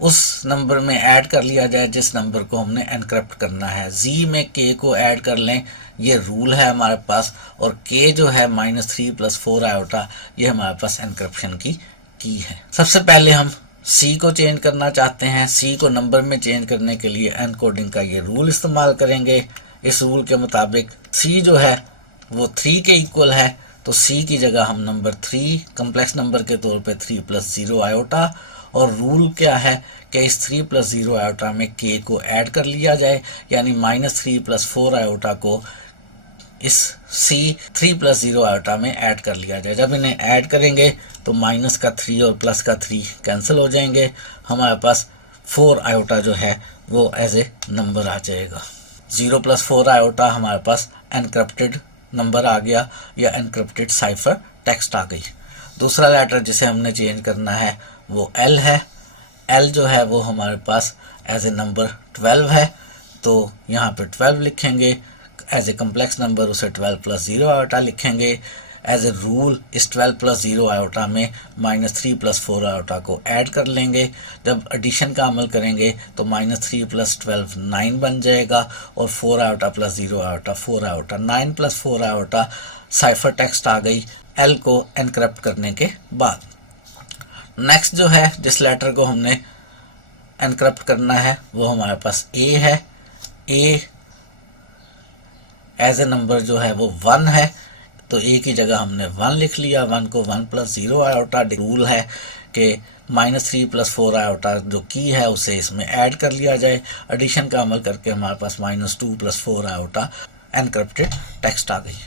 उस नंबर में ऐड कर लिया जाए जिस नंबर को हमने एनक्रिप्ट करना है। जी में के को ऐड कर लें, ये रूल है हमारे पास। और के जो है -3 + 4 आयोटा, ये हमारे पास एनक्रिप्शन की है। सबसे पहले हम सी को चेंज करना चाहते हैं, सी को नंबर में चेंज करने के लिए एनकोडिंग का ये रूल इस्तेमाल करेंगे। इस रूल के मुताबिक सी जो है वो 3 के इक्वल है, तो सी की जगह हम नंबर 3 कम्प्लेक्स नंबर के तौर पे 3 + 0 आयोटा, और रूल क्या है कि इस 3 + 0 आयोटा में के को ऐड कर लिया जाए, यानी -3 + 4 आयोटा को इस सी 3 + 0 आयोटा में ऐड कर लिया जाए। जब इन्हें ऐड करेंगे तो माइनस का 3 और प्लस का 3 कैंसिल हो जाएंगे, हमारे पास 4 आयोटा जो है वो एज ए नंबर आ जाएगा। 0 + 4 आयोटा हमारे पास एनक्रिप्टेड नंबर आ गया या एनक्रिप्टेड साइफर टेक्स्ट आ गई। दूसरा लेटर जिसे हमने चेंज करना है वो एल है। एल जो है वो हमारे पास एज ए नंबर 12 है, तो यहाँ पे 12 लिखेंगे। एज ए कम्प्लेक्स नंबर उसे 12 + 0 आयोटा लिखेंगे। एज ए रूल इस 12 + 0 आयोटा में -3 + 4 आयोटा को ऐड कर लेंगे। जब एडिशन का अमल करेंगे तो -3 + 12 9 बन जाएगा, और 4 iota + 0 iota 4 iota, 9 + 4 iota cipher text आ गई एल को एनक्रिप्ट करने के बाद। नेक्स्ट जो है जिस लेटर को हमने एनक्रिप्ट करना है वो हमारे पास ए है। ए एज ए नंबर जो है वो 1 है, तो ए की जगह हमने 1 लिख लिया। 1 को 1 + 0 आयोटा, रूल है कि -3 + 4 आयोटा जो की है उसे इसमें ऐड कर लिया जाए। एडिशन का अमल करके हमारे पास -2 + 4 आयोटा एनक्रिप्टेड टेक्स्ट आ गई।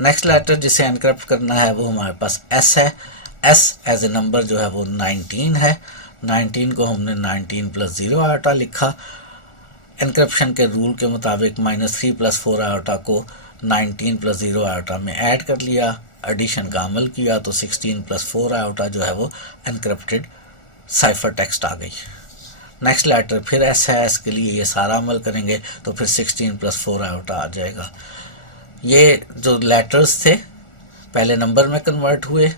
नेक्स्ट लेटर जिसे एनक्रिप्ट करना है वो हमारे पास एस है। एस एज ए नंबर जो है वो 19 है। 19 को हमने 19 + 0 आयोटा लिखा। एनक्रिप्शन के रूल के मुताबिक -3 + 4 आयोटा को 19 + 0 आयोटा में ऐड कर लिया। एडिशन का अमल किया तो 16 + 4 आयोटा जो है वो एनक्रिप्टेड साइफर टेक्स्ट आ गई। नेक्स्ट लेटर फिर एस है। एस के लिए ये सारा अमल करेंगे तो फिर 16 + 4 आयोटा आ जाएगा। ये जो लेटर्स थे पहले नंबर में कन्वर्ट हुए,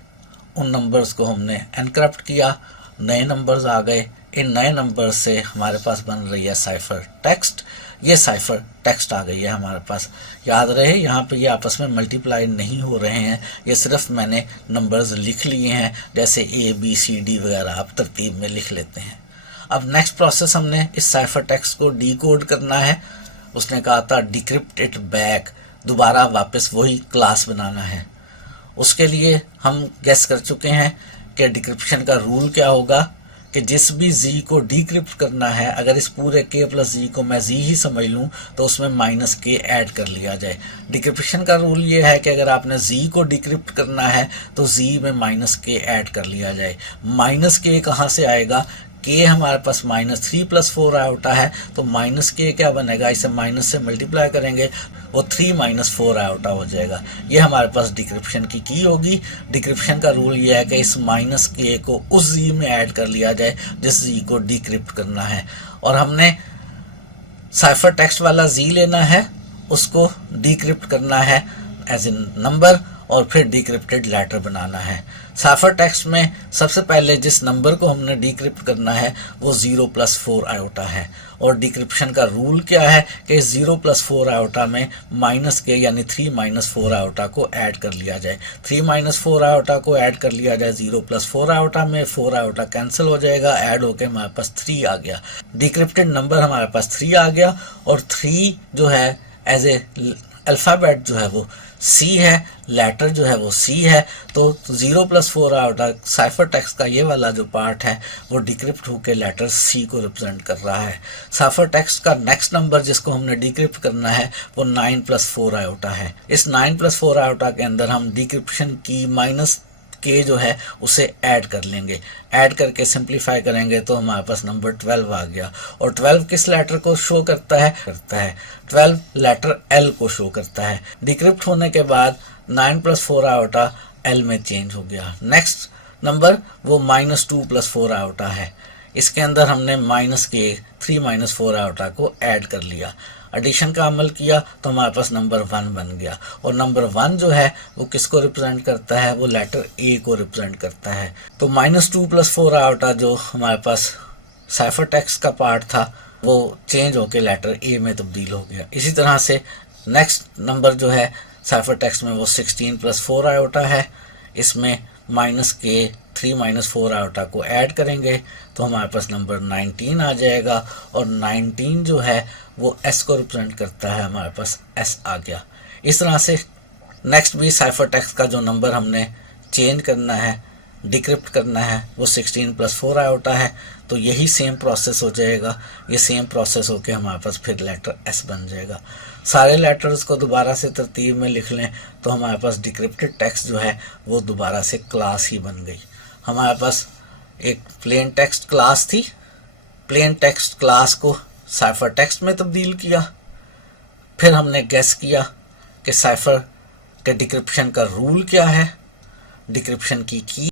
उन नंबर्स को हमने एनक्रिप्ट किया, नए नंबर्स आ गए। इन नए नंबर से हमारे पास बन रही है साइफर टेक्स्ट। ये साइफर टेक्स्ट आ गई है हमारे पास। याद रहे यहाँ पे ये आपस में मल्टीप्लाई नहीं हो रहे हैं, ये सिर्फ मैंने नंबर्स लिख लिए हैं, जैसे ABCD वगैरह आप तरतीब में लिख लेते हैं। अब नेक्स्ट प्रोसेस हमने इस साइफर टेक्स्ट को डिकोड करना है। उसने कहा था डिक्रिप्ट इट बैक, दोबारा वापस वही क्लास बनाना है। उसके लिए हम गेस कर चुके हैं कि डिक्रिप्शन का रूल क्या होगा कि जिस भी जी को डिक्रिप्ट करना है, अगर इस पूरे k + जी को मैं जी ही समझ लूँ तो उसमें -k ऐड कर लिया जाए। डिक्रिप्शन का रूल ये है कि अगर आपने जी को डिक्रिप्ट करना है तो जी में -k ऐड कर लिया जाए। -k कहाँ से आएगा? k हमारे पास -3 + 4 आयोटा है, तो -k क्या बनेगा? इसे माइनस से मल्टीप्लाई करेंगे, वो 3 - 4 आयोटा हो जाएगा। ये हमारे पास डिक्रिप्शन की होगी। डिक्रिप्शन का रूल ये है कि इस -k को उस जी में ऐड कर लिया जाए जिस जी को डिक्रिप्ट करना है, और हमने साइफर टेक्स्ट वाला जी लेना है, उसको डिक्रिप्ट करना है एज ए नंबर, और फिर डिक्रिप्टेड लेटर बनाना है। साइफर टेक्स्ट में सबसे पहले जिस नंबर को हमने डिक्रिप्ट करना है वो 0 + 4 आयोटा है, और डिक्रिप्शन का रूल क्या है कि 0 + 4 आयोटा में -k यानी 3 - 4 आयोटा को ऐड कर लिया जाए। 3 - 4 आयोटा को ऐड कर लिया जाए 0 + 4 आयोटा में, 4 आयोटा कैंसिल हो जाएगा, ऐड होके हमारे पास 3 आ गया। डिक्रिप्टेड नंबर हमारे पास 3 आ गया, और 3 जो है एज ए अल्फ़ाबेट जो है वो C है, लेटर जो है वो C है, तो 0 + 4 आयोटा साइफर टेक्स्ट का ये वाला जो पार्ट है वो डिक्रिप्ट होकर लेटर C को रिप्रेजेंट कर रहा है। साइफर टेक्स्ट का नेक्स्ट नंबर जिसको हमने डिक्रिप्ट करना है वो 9 + 4 आयोटा है। इस 9 + 4 आयोटा के अंदर हम डिक्रिप्शन की -k जो है उसे ऐड कर लेंगे। ऐड करके सिंप्लीफाई करेंगे तो हमारे पास नंबर 12 आ गया। और 12 किस लेटर को शो करता है? 12 लेटर L को शो करता है। डिक्रिप्ट होने के बाद 9 + 4 आयोटा L में चेंज हो गया। नेक्स्ट नंबर वो -2 + 4 आयोटा है। इसके अंदर हमने -k 3 - 4 आयोटा को ऐड कर लिया। एडिशन का अमल किया तो हमारे पास नंबर 1 बन गया, और नंबर 1 जो है वो किसको रिप्रेजेंट करता है? वो लेटर A को रिप्रेजेंट करता है। तो -2 + 4 आयोटा जो हमारे पास साइफर टेक्स्ट का पार्ट था वो चेंज होकर लेटर A में तब्दील हो गया। इसी तरह से नेक्स्ट नंबर जो है साइफर टेक्स्ट में वो 16 + 4 आयोटा है। इसमें -4 आयोटा को ऐड करेंगे तो हमारे पास नंबर 19 आ जाएगा, और 19 जो है वो S को रिप्रेजेंट करता है, हमारे पास S आ गया। इस तरह से नेक्स्ट भी साइफर टेक्स्ट का जो नंबर हमने चेंज करना है, डिक्रिप्ट करना है, वो 16 + 4 आयोटा है, तो यही सेम प्रोसेस हो जाएगा। ये सेम प्रोसेस होके हमारे पास फिर लेटर S बन जाएगा। सारे लेटर्स को दोबारा से तरतीब में लिख लें तो हमारे पास डिक्रिप्टेड टेक्स्ट जो है वो दोबारा से क्लास ही बन गई। हमारे पास एक प्लेन टेक्स्ट क्लास थी, प्लेन टेक्स्ट क्लास को साइफर टेक्स्ट में तब्दील किया, फिर हमने गेस किया कि साइफर के डिक्रिप्शन का रूल क्या है, डिक्रिप्शन की